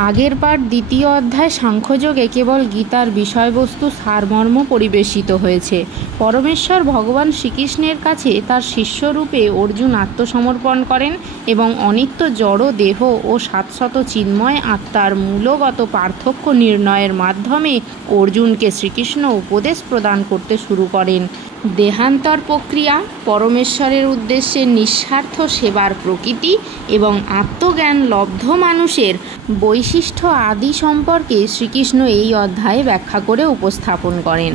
আগের পাঠ দ্বিতীয় অধ্যায় সাংখ্যযোগে কেবল গীতার বিষয়বস্তু সারমর্ম পরিবেশিত হয়েছে। পরমেশ্বর ভগবান শ্রীকৃষ্ণের কাছে তার শিষ্যরূপে অর্জুন আত্মসমর্পণ করেন এবং অনিত্য জড় দেহ ও শাশ্বত চিন্ময় আত্মার মূলগত পার্থক্য নির্ণয়ের মাধ্যমে অর্জুনকে শ্রীকৃষ্ণ উপদেশ প্রদান করতে শুরু করেন। দেহান্তর প্রক্রিয়া, পরমেশ্বরের উদ্দেশ্যে নিঃস্বার্থ সেবার প্রকৃতি এবং আত্মজ্ঞান লব্ধ মানুষের বৈশিষ্ট্য আদি সম্পর্কে শ্রীকৃষ্ণ এই অধ্যায়ে ব্যাখ্যা করে উপস্থাপন করেন।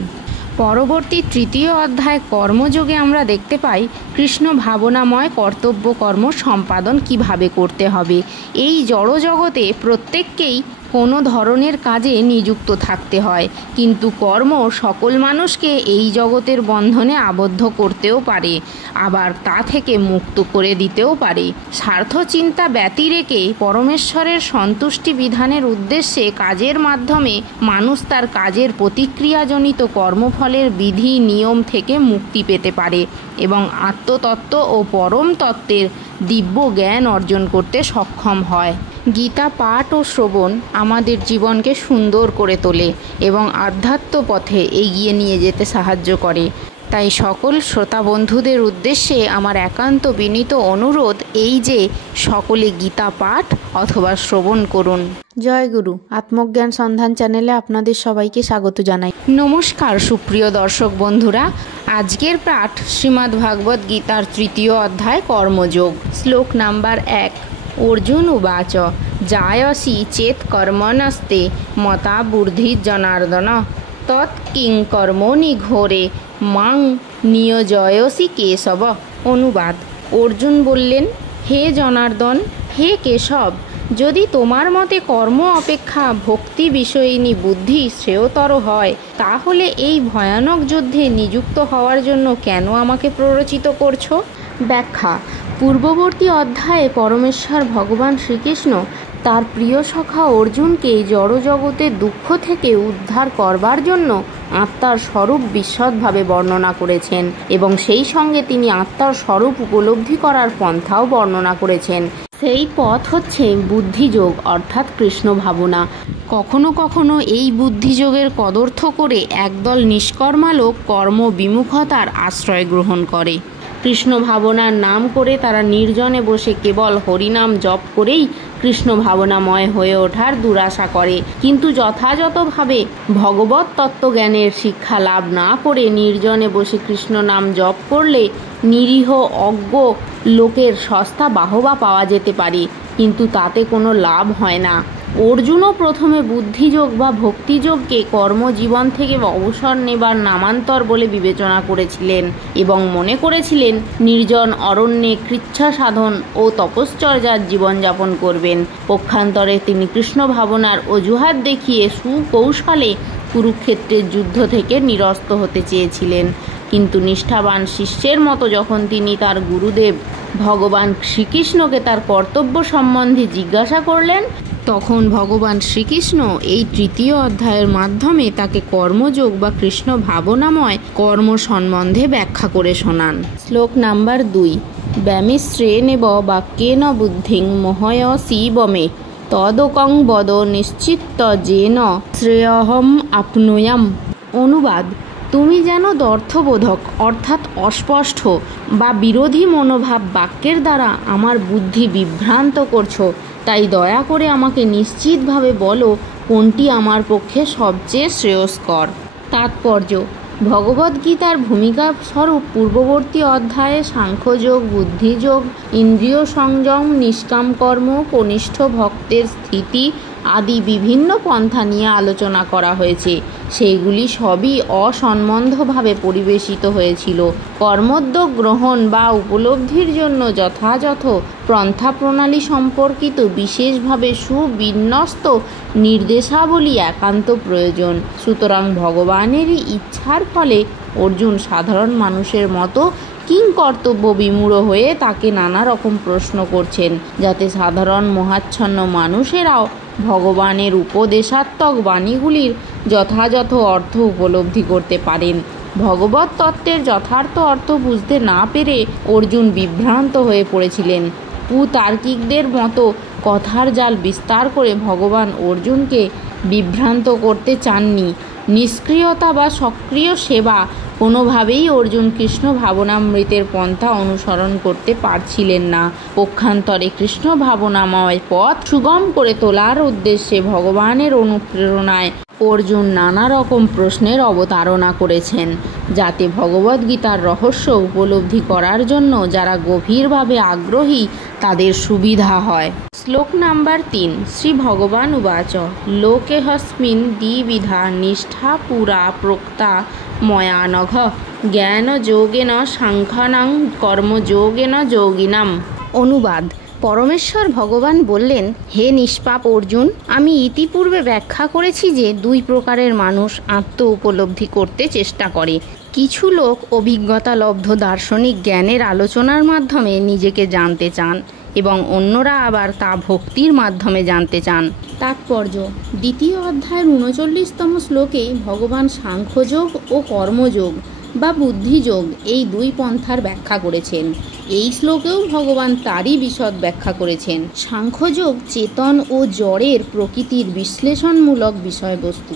পরবর্তী তৃতীয় অধ্যায় কর্মযোগে আমরা দেখতে পাই কৃষ্ণ ভাবনাময় কর্তব্য কর্ম সম্পাদন কিভাবে করতে হবে। এই জড়জগতে প্রত্যেককেই কোনো ধরনের কাজে নিযুক্ত থাকতে হয়, কিন্তু কর্ম সকল মানুষকে এই জগতের বন্ধনে আবদ্ধ করতেও পারে, আবার তা থেকে মুক্ত করে দিতেও পারে। স্বার্থ চিন্তা ব্যতি রেখে পরমেশ্বরের সন্তুষ্টি বিধানের উদ্দেশ্যে কাজের মাধ্যমে মানুষ তার কাজের প্রতিক্রিয়াজনিত কর্মফলের বিধি নিয়ম থেকে মুক্তি পেতে পারে এবং আত্মতত্ত্ব ও পরম তত্ত্বের দিব্য জ্ঞান অর্জন করতে সক্ষম হয়। গীতা পাঠ ও শ্রবণ আমাদের জীবনকে সুন্দর করে তোলে এবং আধ্যাত্ম পথে এগিয়ে নিয়ে যেতে সাহায্য করে। তাই সকল শ্রোতা বন্ধুদের উদ্দেশ্যে আমার একান্ত বিনীত অনুরোধ এই যে সকলে গীতা পাঠ অথবা শ্রবণ করুন। জয় গুরু। আত্মজ্ঞান সন্ধান চ্যানেলে আপনাদের সবাইকে স্বাগত জানাই। নমস্কার সুপ্রিয় দর্শক বন্ধুরা, আজকের পাঠ শ্রীমদ্ ভাগবত গীতার তৃতীয় অধ্যায় কর্মযোগ। শ্লোক নাম্বার 1। অর্জুন উবাচ জায়সি চেত কর্মণস্তে মতা বুদ্ধি জনার্দন তৎ কিং কর্মণি ঘোরে মাং নিয়োজয়সি কেশব। অনুবাদ। অর্জুন বললেন, হে জনার্দন, হে কেশব, যদি তোমার মতে কর্ম অপেক্ষা ভক্তি বিষয়িনী বুদ্ধি শ্রেয়তর হয়, তাহলে এই ভয়ানক যুদ্ধে নিযুক্ত হওয়ার জন্য কেন আমাকে প্ররোচিত করছো? ব্যাখ্যা। পূর্ববর্তী অধ্যায়ে পরমেশ্বর ভগবান শ্রীকৃষ্ণ তার প্রিয় সখা অর্জুনকে জড়জগতের দুঃখ থেকে উদ্ধার করবার জন্য আত্মার স্বরূপ বিশদভাবে বর্ণনা করেছেন এবং সেই সঙ্গে তিনি আত্মার স্বরূপ উপলব্ধি করার পন্থাও বর্ণনা করেছেন। সেই পথ হচ্ছে বুদ্ধিযোগ অর্থাৎ কৃষ্ণ ভাবনা। কখনো কখনো এই বুদ্ধিযোগের কদর্থ করে একদল নিষ্কর্মা লোক কর্মবিমুখতার আশ্রয় গ্রহণ করে। কৃষ্ণ ভাবনার নাম করে তারা নির্জনে বসে কেবল হরিনাম জপ করেই কৃষ্ণ ভাবনাময় হয়ে ওঠার দুরাশা করে, কিন্তু যথাযথভাবে ভগবত তত্ত্বজ্ঞানের শিক্ষা লাভ না করে নির্জনে বসে কৃষ্ণ নাম জপ করলে নিরীহ অজ্ঞ লোকের সস্তা বাহবা পাওয়া যেতে পারে, কিন্তু তাতে কোনো লাভ হয় না। অর্জুনও প্রথমে বুদ্ধিযোগ বা ভক্তিযোগকে কর্মজীবন থেকে অবসর নেবার নামান্তর বলে বিবেচনা করেছিলেন এবং মনে করেছিলেন নির্জন অরণ্যে কৃচ্ছা সাধন ও তপশ্চর্যার জীবনযাপন করবেন। পক্ষান্তরে তিনি কৃষ্ণ ভাবনার অজুহাত দেখিয়ে সুকৌশলে কুরুক্ষেত্রের যুদ্ধ থেকে নিরস্ত হতে চেয়েছিলেন, কিন্তু নিষ্ঠাবান শিষ্যের মতো যখন তিনি তার গুরুদেব ভগবান শ্রীকৃষ্ণকে তার কর্তব্য সম্বন্ধে জিজ্ঞাসা করলেন, তখন ভগবান শ্রীকৃষ্ণ এই তৃতীয় অধ্যায়ের মাধ্যমে তাকে কর্মযোগ বা কৃষ্ণ ভাবনাময় কর্ম সম্বন্ধে ব্যাখ্যা করে শোনান। শ্লোক নাম্বার 2। ব্যামিশ্রেণেব বাক্যেন বুদ্ধিং মোহয়সি বমে তদকং বদ নিশ্চিত্ত যেন শ্রেয়হম আপনুয়াম। অনুবাদ। তুমি যেন দ্ব্যর্থবোধক অর্থাৎ অস্পষ্ট বা বিরোধী মনোভাব বাক্যের দ্বারা আমার বুদ্ধি বিভ্রান্ত করছো, তাই দয়া করে আমাকে নিশ্চিতভাবে বলো কোনটি আমার পক্ষে সবচেয়ে শ্রেয়স্কর। তাৎপর্য। ভগবদ্গীতার ভূমিকা স্বরূপ পূর্ববর্তী অধ্যায়ে সাংখ্যযোগ, বুদ্ধিযোগ, ইন্দ্রিয় সংযম, নিষ্কাম কর্ম, কনিষ্ঠ ভক্তের স্থিতি আদি বিভিন্ন পন্থা নিয়ে আলোচনা করা হয়েছে। সেইগুলি সবই অসম্বন্ধভাবে পরিবেশিত হয়েছিল। কর্মোদ্যোগ গ্রহণ বা উপলব্ধির জন্য যথাযথ পন্থা প্রণালী সম্পর্কিত বিশেষভাবে সুবিন্যস্ত নির্দেশাবলী একান্ত প্রয়োজন। সুতরাং ভগবানেরই ইচ্ছার ফলে অর্জুন সাধারণ মানুষের মতো কিংকর্তব্য বিমূঢ় হয়ে তাকে নানা রকম প্রশ্ন করছেন, যাতে সাধারণ মোহাচ্ছন্ন মানুষেরাও ভগবানের উপদেশাত্মক বাণীগুলির যথাযথ অর্থ উপলব্ধি করতে পারেন। ভগবত তত্ত্বের যথার্থ অর্থ বুঝতে না পেরে অর্জুন বিভ্রান্ত হয়ে পড়েছিলেন। কুতার্কিকদের মতো কথার জাল বিস্তার করে ভগবান অর্জুনকে বিভ্রান্ত করতে চাননি। নিষ্ক্রিয়তা বা সক্রিয় সেবা কোনোভাবেই অর্জুন কৃষ্ণ ভাবনামৃতের পন্থা অনুসরণ করতে পারছিলেন না। পক্ষান্তরে কৃষ্ণ ভাবনাময় পথ সুগম করে তোলার উদ্দেশ্যে ভগবানের অনুপ্রেরণায় অর্জুন নানা রকম প্রশ্নের অবতারণা করেছেন, যাতে ভগবদ্গীতার রহস্য উপলব্ধি করার জন্য যারা গভীরভাবে আগ্রহী তাদের সুবিধা হয়। শ্লোক নাম্বার 3। শ্রী ভগবান উবাচ লোকেহস্মিন দ্বিবিধা নিষ্ঠা পুরা প্রোক্তা ময়া নঘ জ্ঞান যোগেন সাংখ্যানাং কর্মযোগেন যোগিনাম। অনুবাদ: পরমেশ্বর ভগবান বললেন, হে নিষ্পাপ অর্জুন, আমি ইতিপূর্বে ব্যাখ্যা করেছি যে দুই প্রকারের মানুষ আত্ম উপলব্ধি করতে চেষ্টা করে। কিছু লোক অভিজ্ঞতালব্ধ দার্শনিক জ্ঞানের আলোচনার মাধ্যমে নিজেকে জানতে চান এবং অন্যরা আবার তা ভক্তির মাধ্যমে জানতে চান। তাৎপর্য: দ্বিতীয় অধ্যায়ের 39তম শ্লোকে ভগবান সাংখ্যযোগ ও কর্মযোগ বা বুদ্ধিযোগ এই দুই পন্থার ব্যাখ্যা করেছেন। এই শ্লোকেও ভগবান তারই বিশদ ব্যাখ্যা করেছেন। সাংখ্যযোগ চেতন ও জড়ের প্রকৃতির বিশ্লেষণমূলক বিষয়বস্তু।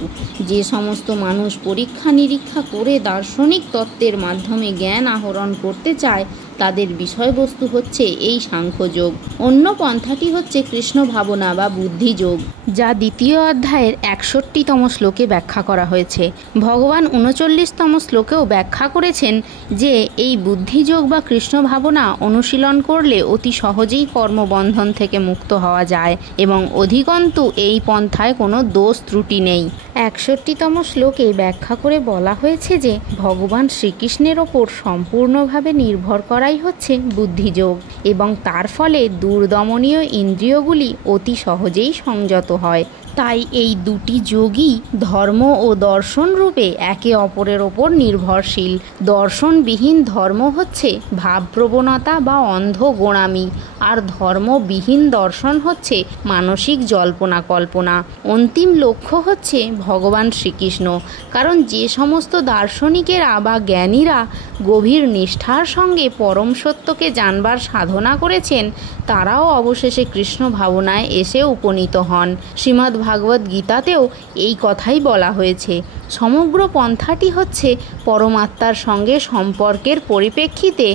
যে সমস্ত মানুষ পরীক্ষা নিরীক্ষা করে দার্শনিক তত্ত্বের মাধ্যমে জ্ঞান আহরণ করতে চায় তাদের বিষয়বস্তু হচ্ছে এই সাংখ্যযোগ। অন্য পন্থাটি হচ্ছে কৃষ্ণ ভাবনা বা বুদ্ধিযোগ, যা দ্বিতীয় অধ্যায়ের 61তম শ্লোকে ব্যাখ্যা করা হয়েছে। ভগবান 39তম শ্লোকেও ব্যাখ্যা করেছেন যে এই বুদ্ধিযোগ বা কৃষ্ণ ভাবনা অনুশীলন করলে অতি সহজেই কর্মবন্ধন থেকে মুক্ত হওয়া যায় এবং অধিকন্তু এই পন্থায় কোনো দোষ ত্রুটি নেই। 61তম শ্লোকে ব্যাখ্যা করে বলা হয়েছে যে ভগবান শ্রীকৃষ্ণের ওপর সম্পূর্ণভাবে নির্ভর করাই হচ্ছে বুদ্ধিযোগ এবং তার ফলে দুর্দমনীয় ইন্দ্রিয়গুলি অতি সহজেই সংযত হয়। তাই এই দুটি যোগই ধর্ম ও দর্শন রূপে একে অপরের ওপর নির্ভরশীল। দর্শনবিহীন ধর্ম হচ্ছে ভাবপ্রবণতা বা অন্ধ গোঁড়ামি, আর ধর্মবিহীন দর্শন হচ্ছে মানসিক জল্পনা কল্পনা। অন্তিম লক্ষ্য হচ্ছে ভগবান শ্রীকৃষ্ণ। কারণ যে সমস্ত দার্শনিকেরা বা জ্ঞানীরা গভীর নিষ্ঠার সঙ্গে পরম সত্যকে জানবার সাধনা করেছেন তারাও অবশেষে কৃষ্ণ ভাবনায় এসে উপনীত হন। শ্রীমদ্ ভাগবত গীতাতেও এই কথাই বলা হয়েছে। সমগ্র পন্থাটি হচ্ছে পরমাত্মার সঙ্গে সম্পর্কের পরিপ্রেক্ষিতে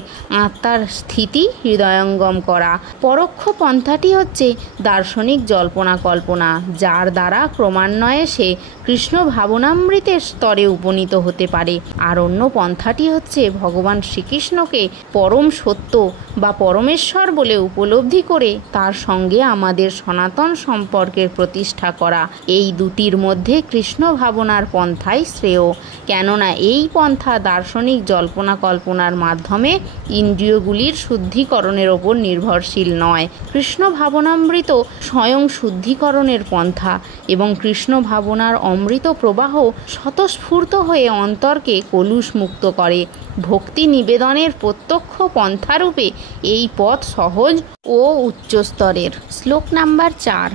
আত্মার স্থিতি হৃদয়ঙ্গম করা। পরোক্ষ পন্থাটি হচ্ছে দার্শনিক জল্পনা কল্পনা, যার দ্বারা ক্রমান্বয়ে সে কৃষ্ণ ভাবনামৃতের স্তরে উপনীত হতে পারে। আর অন্য পন্থাটি হচ্ছে ভগবান শ্রীকৃষ্ণকে পরম সত্য বা পরমেশ্বর বলে উপলব্ধি করে তার সঙ্গে আমাদের সনাতন সম্পর্কের প্রতিষ্ঠা করা। এই দুটির মধ্যে কৃষ্ণ ভাবনার পন্থাই শ্রেয়, কেননা এই পন্থা দার্শনিক জল্পনা কল্পনার মাধ্যমে ইন্দ্রিয়গুলির শুদ্ধিকরণের ওপর নির্ভরশীল নয়। কৃষ্ণ ভাবনামৃত স্বয়ং শুদ্ধিকরণের পন্থা এবং কৃষ্ণ ভাবনার অমৃত প্রবাহ স্বতঃস্ফূর্ত হয়ে অন্তরকে কলুষ মুক্ত করে। ভক্তি নিবেদনের প্রত্যক্ষ পন্থারূপে এই পথ সহজ ও উচ্চস্তরের। শ্লোক নাম্বার 4।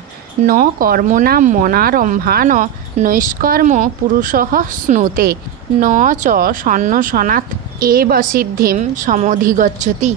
ন কর্মণা মনারম্ভান নৈষ্কর্ম পুরুষঃ স্নুতে ন চ সন্ন্যসনাৎ এব সিদ্ধিম সমধিগচ্ছতি।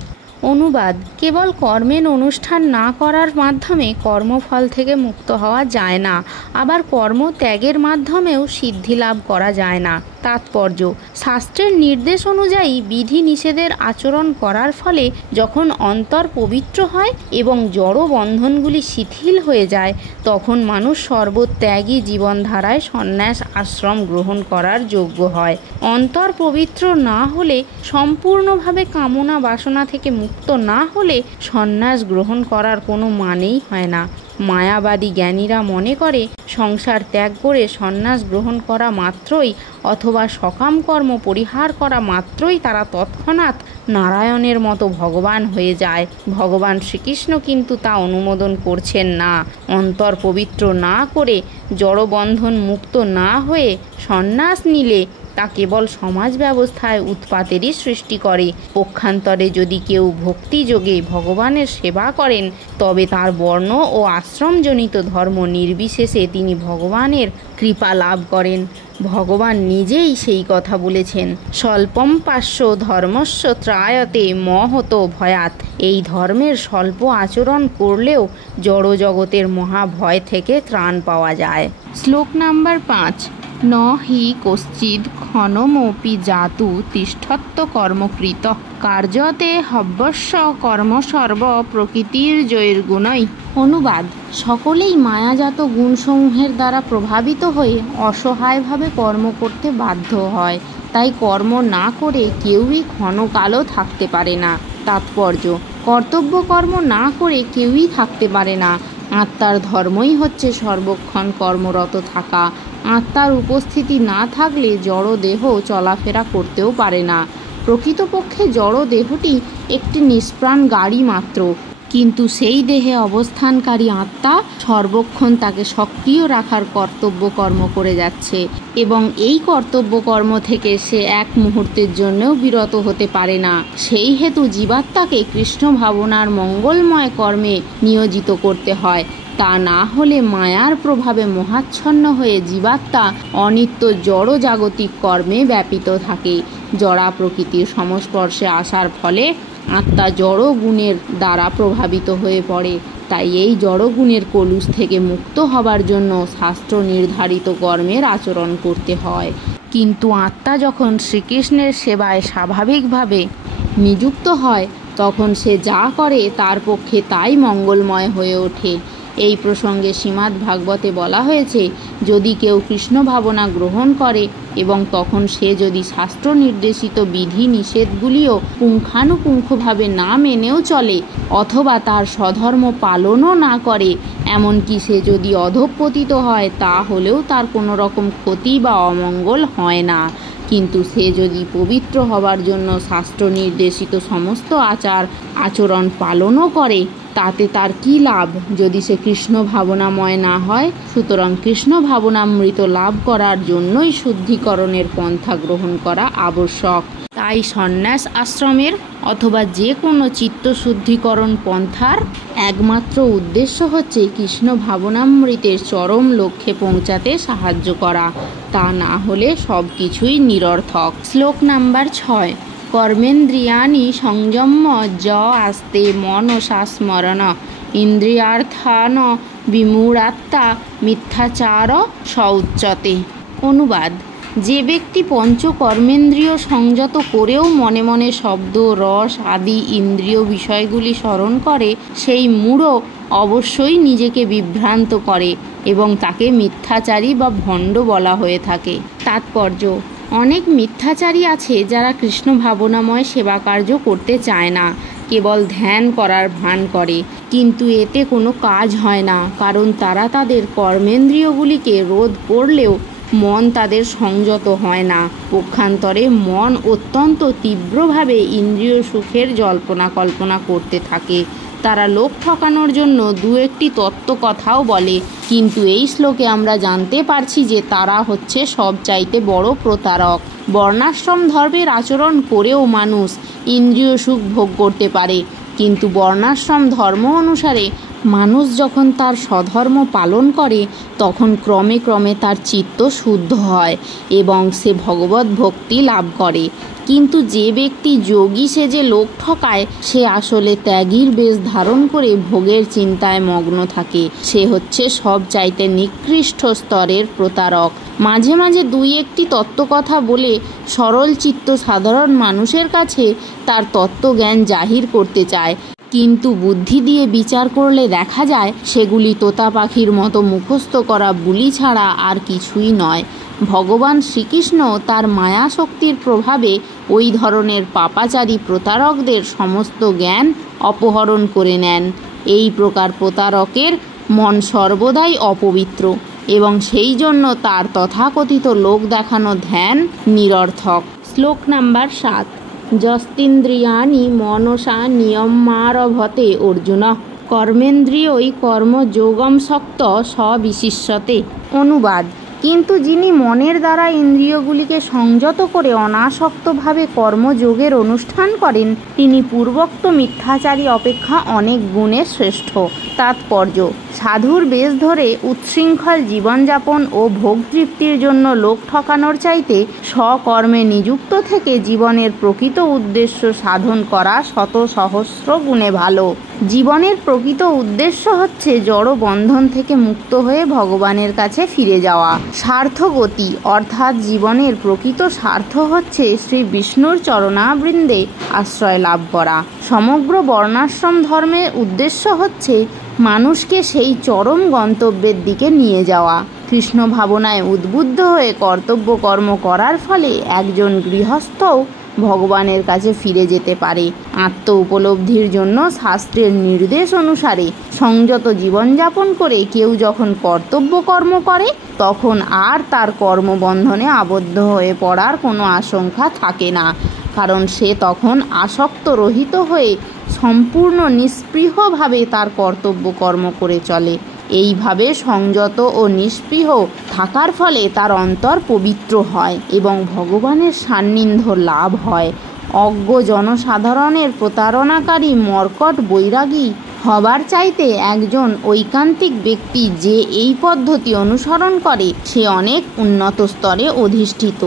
অনুবাদ: কেবল কর্মের অনুষ্ঠান না করার মাধ্যমে কর্মফল থেকে মুক্ত হওয়া যায় না, আবার কর্ম ত্যাগের মাধ্যমেও সিদ্ধি লাভ করা যায় না। তাৎপর্য: শাস্ত্রের নির্দেশ অনুযায়ী বিধি নিষেধের আচরণ করার ফলে যখন অন্তর পবিত্র হয় এবং জড় বন্ধনগুলি শিথিল হয়ে যায় তখন মানুষ সর্বত্যাগী জীবনধারায় সন্ন্যাস আশ্রম গ্রহণ করার যোগ্য হয়। অন্তর পবিত্র না হলে, সম্পূর্ণভাবে কামনা বাসনা থেকে মুক্ত না হলে সন্ন্যাস গ্রহণ করার কোনো মানেই হয় না। মায়াবাদী জ্ঞানীরা মনে করে সংসার ত্যাগ করে সন্ন্যাস গ্রহণ করা মাত্রই অথবা সকাম কর্ম পরিহার করা মাত্রই তারা তৎক্ষণাৎ নারায়ণের মতো ভগবান হয়ে যায়। ভগবান শ্রীকৃষ্ণ কিন্তু তা অনুমোদন করছেন না। অন্তর পবিত্র না করে জড়বন্ধন মুক্ত না হয়ে সন্ন্যাস নিলে তা কেবল সমাজ ব্যবস্থায় উৎপাতেরই সৃষ্টি করে। পক্ষান্তরে যদি কেউ ভক্তিযোগে ভগবানের সেবা করেন তবে তার বর্ণ ও আশ্রমজনিত ধর্ম নির্বিশেষে তিনি ভগবানের কৃপা লাভ করেন। ভগবান নিজেই সেই কথা বলেছেন, স্বল্পম পার্শ্ব ধর্মস্য ত্রায়তে মহত ভয়াত। এই ধর্মের স্বল্প আচরণ করলেও জড় জগতের মহাভয় থেকে ত্রাণ পাওয়া যায়। শ্লোক নাম্বার 5। ন হি কশ্চিদ ক্ষণমপি জাতু তিষ্ঠত্ব কর্মকৃত কার্যতে হব্যস্য কর্মসর্ব প্রকৃতির জৈর্গুণই। অনুবাদ: সকলেই মায়াজাত গুণসমূহের দ্বারা প্রভাবিত হয়ে অসহায়ভাবে কর্ম করতে বাধ্য হয়, তাই কর্ম না করে কেউই ক্ষণকালও থাকতে পারে না। তাৎপর্য: কর্তব্য কর্ম না করে কেউই থাকতে পারে না। আত্মার ধর্মই হচ্ছে সর্বক্ষণ কর্মরত থাকা। আত্মার উপস্থিতি না থাকলে জড় দেহ চলাফেরা করতেও পারে না। প্রকৃতপক্ষে জড় দেহটি একটি নিষ্প্রাণ গাড়ি মাত্র, কিন্তু সেই দেহে অবস্থানকারী আত্মা সর্বক্ষণ তাকে সক্রিয় রাখার কর্তব্য কর্ম করে যাচ্ছে এবং এই কর্তব্য কর্ম থেকে সে এক মুহূর্তের জন্যও বিরত হতে পারে না। সেই হেতু জীবাত্মাকে কৃষ্ণ ভাবনার মঙ্গলময় কর্মে নিয়োজিত করতে হয়। তা না হলে মায়ার প্রভাবে মোহাচ্ছন্ন হয়ে জীবাত্মা অনিত্য জড় জাগতিক কর্মে ব্যাপিত থাকে। জড়া প্রকৃতির সংস্পর্শে আসার ফলে আত্মা জড় গুণের দ্বারা প্রভাবিত হয়ে পড়ে। তাই এই জড় গুণের কলুষ থেকে মুক্ত হবার জন্য শাস্ত্র নির্ধারিত কর্মের আচরণ করতে হয়। কিন্তু আত্মা যখন শ্রীকৃষ্ণের সেবায় স্বাভাবিকভাবে নিযুক্ত হয় তখন সে যা করে তার পক্ষে তাই মঙ্গলময় হয়ে ওঠে। এই প্রসঙ্গে শ্রীমদ্ ভাগবতে বলা হয়েছে, যদি কেউ কৃষ্ণ ভাবনা গ্রহণ করে এবং তখন সে যদি শাস্ত্র নির্দেশিত বিধি নিষেধগুলিও পুঙ্খানুপুঙ্খভাবে না মেনেও চলে অথবা তার স্বধর্ম পালনও না করে, এমনকি সে যদি অধঃপতিত হয় তাহলেও তার কোনো রকম ক্ষতি বা অমঙ্গল হয় না। কিন্তু সে যদি পবিত্র হবার জন্য শাস্ত্র নির্দেশিত সমস্ত আচরণ পালনও করে তাতে তার কি লাভ যদি সে কৃষ্ণ ভাবনাময় না হয়? সুতরাং কৃষ্ণ ভাবনামৃত লাভ করার জন্যই শুদ্ধিকরণের পন্থা গ্রহণ করা আবশ্যক। তাই সন্ন্যাস আশ্রমের অথবা যে কোনো চিত্তশুদ্ধিকরণ পন্থার একমাত্র উদ্দেশ্য হচ্ছে কৃষ্ণ ভাবনামৃতের চরম লক্ষ্যে পৌঁছাতে সাহায্য করা। তা না হলে সব কিছুই নিরর্থক। শ্লোক নাম্বার 6। কর্মেন্দ্রিয়াণি সংযম্য য আস্তে মনসা স্মরণ ইন্দ্রিয়ার্থান বিমূঢ়াত্মা মিথ্যাচার সৌচ্যতে। অনুবাদ: যে ব্যক্তি পঞ্চকর্মেন্দ্রিয় সংযত করেও মনে মনে শব্দ, রস আদি ইন্দ্রিয় বিষয়গুলি স্মরণ করে সেই মূঢ় অবশ্যই নিজেকে বিভ্রান্ত করে এবং তাকে মিথ্যাচারী বা ভণ্ড বলা হয়ে থাকে। তাৎপর্য: অনেক মিথ্যাচারী আছে যারা কৃষ্ণ ভাবনাময় সেবা কার্য করতে চায় না, কেবল ধ্যান করার ভান করে, কিন্তু এতে কোনো কাজ হয় না, কারণ তারা তাদের কর্মেন্দ্রিয়গুলিকে রোধ করলেও মন তাদের সংযত হয় না। পক্ষান্তরে মন অত্যন্ত তীব্রভাবে ইন্দ্রিয় সুখের জল্পনা কল্পনা করতে থাকে। তারা লোক ঠকানোর জন্য দু একটি তত্ত্ব কথাও বলে, কিন্তু এই শ্লোকে আমরা জানতে পারছি যে তারা হচ্ছে সবচাইতে বড় প্রতারক। বর্ণাশ্রম ধর্মের আচরণ করেও মানুষ ইন্দ্রিয় সুখ ভোগ করতে পারে, কিন্তু বর্ণাশ্রম ধর্ম অনুসারে মানুষ যখন তার স্বধর্ম পালন করে তখন ক্রমে ক্রমে তার চিত্ত শুদ্ধ হয় এবং সে ভগবত ভক্তি লাভ করে। কিন্তু যে ব্যক্তি যোগী সেজে লোক ঠকায় সে আসলে ত্যাগীর বেশ ধারণ করে ভোগের চিন্তায় মগ্ন থাকে। সে হচ্ছে সব চাইতে নিকৃষ্ট স্তরের প্রতারক। মাঝে মাঝে দুই একটি তত্ত্বকথা বলে সরল চিত্ত সাধারণ মানুষের কাছে তার তত্ত্বজ্ঞান জাহির করতে চায়, কিন্তু বুদ্ধি দিয়ে বিচার করলে দেখা যায় সেগুলি তোতা পাখির মতো মুখস্থ করা বুলি ছাড়া আর কিছুই নয়। ভগবান শ্রীকৃষ্ণ তার মায়া শক্তির প্রভাবে ওই ধরনের পাপাচারী প্রতারকদের সমস্ত জ্ঞান অপহরণ করে নেন। এই প্রকার প্রতারকের মন সর্বদাই অপবিত্র এবং সেই জন্য তার তথাকথিত লোক দেখানো ধ্যান নিরর্থক। শ্লোক নাম্বার 7। যস্তিন্দ্রিয়াণি মনসা নিয়মারভতে অর্জুন কর্মেন্দ্রিয়ই কর্মযোগম শক্ত সবিশিষ্যতে। অনুবাদ: কিন্তু যিনি মনের দ্বারা ইন্দ্রিয়গুলিকে সংযত করে অনাসক্তভাবে কর্মযোগের অনুষ্ঠান করেন, তিনি পূর্বোক্ত মিথ্যাচারী অপেক্ষা অনেক গুণে শ্রেষ্ঠ। তাৎপর্য: সাধুর বেশ ধরে উচ্ছৃঙ্খল জীবনযাপন ও ভোগতৃপ্তির জন্য লোক ঠকানোর চাইতে স্বকর্মে নিযুক্ত থেকে জীবনের প্রকৃত উদ্দেশ্য সাধন করা শত সহস্র গুণে ভালো। জীবনের প্রকৃত উদ্দেশ্য হচ্ছে জড় বন্ধন থেকে মুক্ত হয়ে ভগবানের কাছে ফিরে যাওয়া। স্বার্থগতি অর্থাৎ জীবনের প্রকৃত স্বার্থ হচ্ছে শ্রী বিষ্ণুর চরণাবৃন্দে আশ্রয় লাভ করা। সমগ্র বর্ণাশ্রম ধর্মের উদ্দেশ্য হচ্ছে মানুষকে সেই চরম গন্তব্যের দিকে নিয়ে যাওয়া। কৃষ্ণ ভাবনায় উদ্বুদ্ধ হয়ে কর্তব্য কর্ম করার ফলে একজন গৃহস্থও ভগবানের কাছে ফিরে যেতে পারে। আত্ম উপলব্ধির জন্য শাস্ত্রের নির্দেশ অনুসারে সংযত জীবনযাপন করে কেউ যখন কর্তব্য কর্ম করে, তখন আর তার কর্মবন্ধনে আবদ্ধ হয়ে পড়ার কোনো আশঙ্কা থাকে না, কারণ সে তখন আসক্ত রহিত হয়ে সম্পূর্ণ নিস্পৃহভাবে তার কর্তব্য কর্ম করে চলে। এইভাবে সংযত ও নিস্পৃহ থাকার ফলে তার অন্তর পবিত্র হয় এবং ভগবানের সান্নিধ্য লাভ হয়। অজ্ঞ জনসাধারণের প্রতারণাকারী মর্কট বৈরাগী হবার চাইতে একজন ঐকান্তিক ব্যক্তি যে এই পদ্ধতি অনুসরণ করে, সে অনেক উন্নত স্তরে অধিষ্ঠিত।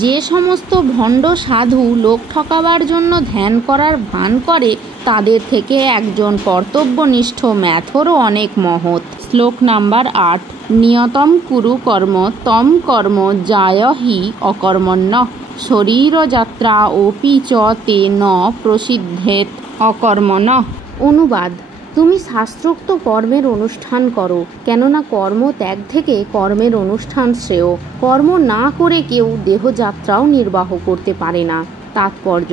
যে সমস্ত ভণ্ড সাধু লোক ঠকাবার জন্য ধ্যান করার ভান করে, তাদের থেকে একজন কর্তব্যনিষ্ঠ ম্যাথরও অনেক মহৎ। শ্লোক নাম্বার 8। নিয়তম কুরু কর্ম তম কর্ম জায় হি অকর্মণ্যঃ শরীরযাত্রা অপি চ তে ন প্রসিদ্ধেত অকর্মণঃ। অনুবাদ: তুমি শাস্ত্রোক্ত কর্মের অনুষ্ঠান করো, কেননা কর্ম ত্যাগ থেকে কর্মের অনুষ্ঠান শ্রেয়। কর্ম না করে কেউ দেহযাত্রাও নির্বাহ করতে পারে না। তাৎপর্য: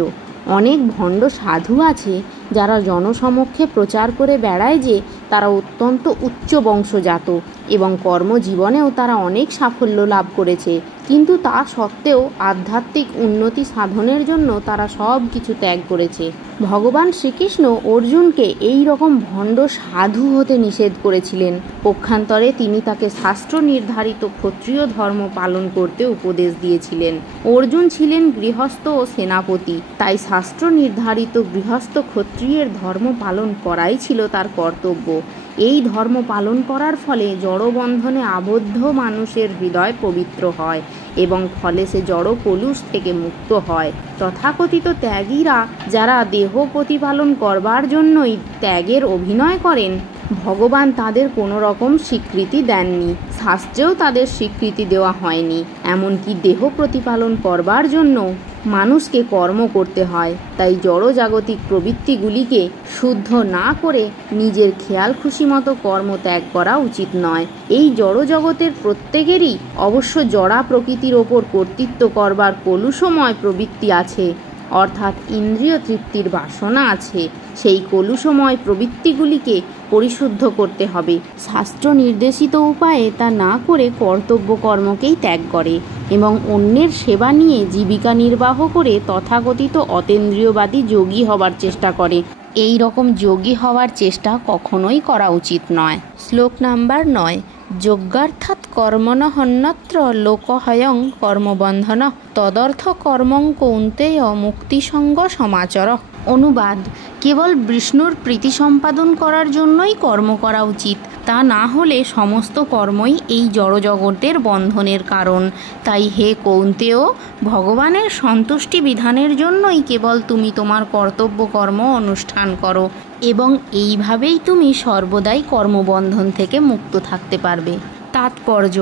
অনেক ভণ্ড সাধু আছে যারা জনসমক্ষে প্রচার করে বেড়ায় যে তারা অত্যন্ত উচ্চ বংশজাত এবং কর্মজীবনেও তারা অনেক সাফল্য লাভ করেছে, কিন্তু তা সত্ত্বেও আধ্যাত্মিক উন্নতি সাধনের জন্য তারা সব কিছু ত্যাগ করেছে। ভগবান শ্রীকৃষ্ণ অর্জুনকে এই রকম ভণ্ড সাধু হতে নিষেধ করেছিলেন। পক্ষান্তরে তিনি তাকে শাস্ত্র নির্ধারিত ক্ষত্রিয় ধর্ম পালন করতে উপদেশ দিয়েছিলেন। অর্জুন ছিলেন গৃহস্থ ও সেনাপতি, তাই শাস্ত্র নির্ধারিত গৃহস্থ ক্ষত্রিয়ের ধর্ম পালন করাই ছিল তার কর্তব্য। এই ধর্ম পালন করার ফলে জড়বন্ধনে আবদ্ধ মানুষের হৃদয় পবিত্র হয় এবং ফলে সে জড় কলুষ থেকে মুক্ত হয়। তথাকথিত ত্যাগীরা যারা দেহ প্রতিপালন করবার জন্যই ত্যাগের অভিনয় করেন, ভগবান তাদের কোনো রকম স্বীকৃতি দেননি, শাস্ত্রেও তাদের স্বীকৃতি দেওয়া হয়নি। এমনকি দেহ প্রতিপালন করবার জন্য মানুষকে কর্ম করতে হয়। তাই জড়জাগতিক প্রবৃত্তিগুলিকে শুদ্ধ না করে নিজের খেয়াল খুশি মতো কর্ম ত্যাগ করা উচিত নয়। এই জড়জগতের প্রত্যেকেরই অবশ্য জড়া প্রকৃতির ওপর কর্তৃত্ব করবার কলুষময় প্রবৃত্তি আছে, অর্থাৎ ইন্দ্রিয় তৃপ্তির বাসনা আছে। সেই কলুষময় প্রবৃত্তিগুলিকে পরিশুদ্ধ করতে হবে। শাস্ত্র নির্দেশিত উপায়ে তা না করে কর্তব্য কর্মকেই ত্যাগ করে এবং অন্যের সেবা নিয়ে জীবিকা নির্বাহ করে তথাকথিত অতীন্দ্রিয়বাদী যোগী হবার চেষ্টা করে। এই রকম যোগী হওয়ার চেষ্টা কখনোই করা উচিত নয়। শ্লোক নাম্বার 9। যজ্ঞার্থাৎ কর্মণহন্যত্র লোকহয়ং কর্মবন্ধন তদর্থ কর্মং কৌন্তেয় মুক্তিসঙ্গ সমাচর। অনুবাদ: কেবল বিষ্ণুর প্রীতি সম্পাদন করার জন্যই কর্ম করা উচিত, তা না হলে সমস্ত কর্মই এই জড়জগতের বন্ধনের কারণ। তাই হে কৌন্তেয়, ভগবানের সন্তুষ্টি বিধানের জন্যই কেবল তুমি তোমার কর্তব্য কর্ম অনুষ্ঠান করো এবং এইভাবেই তুমি সর্বদাই কর্মবন্ধন থেকে মুক্ত থাকতে পারবে। তাৎপর্য: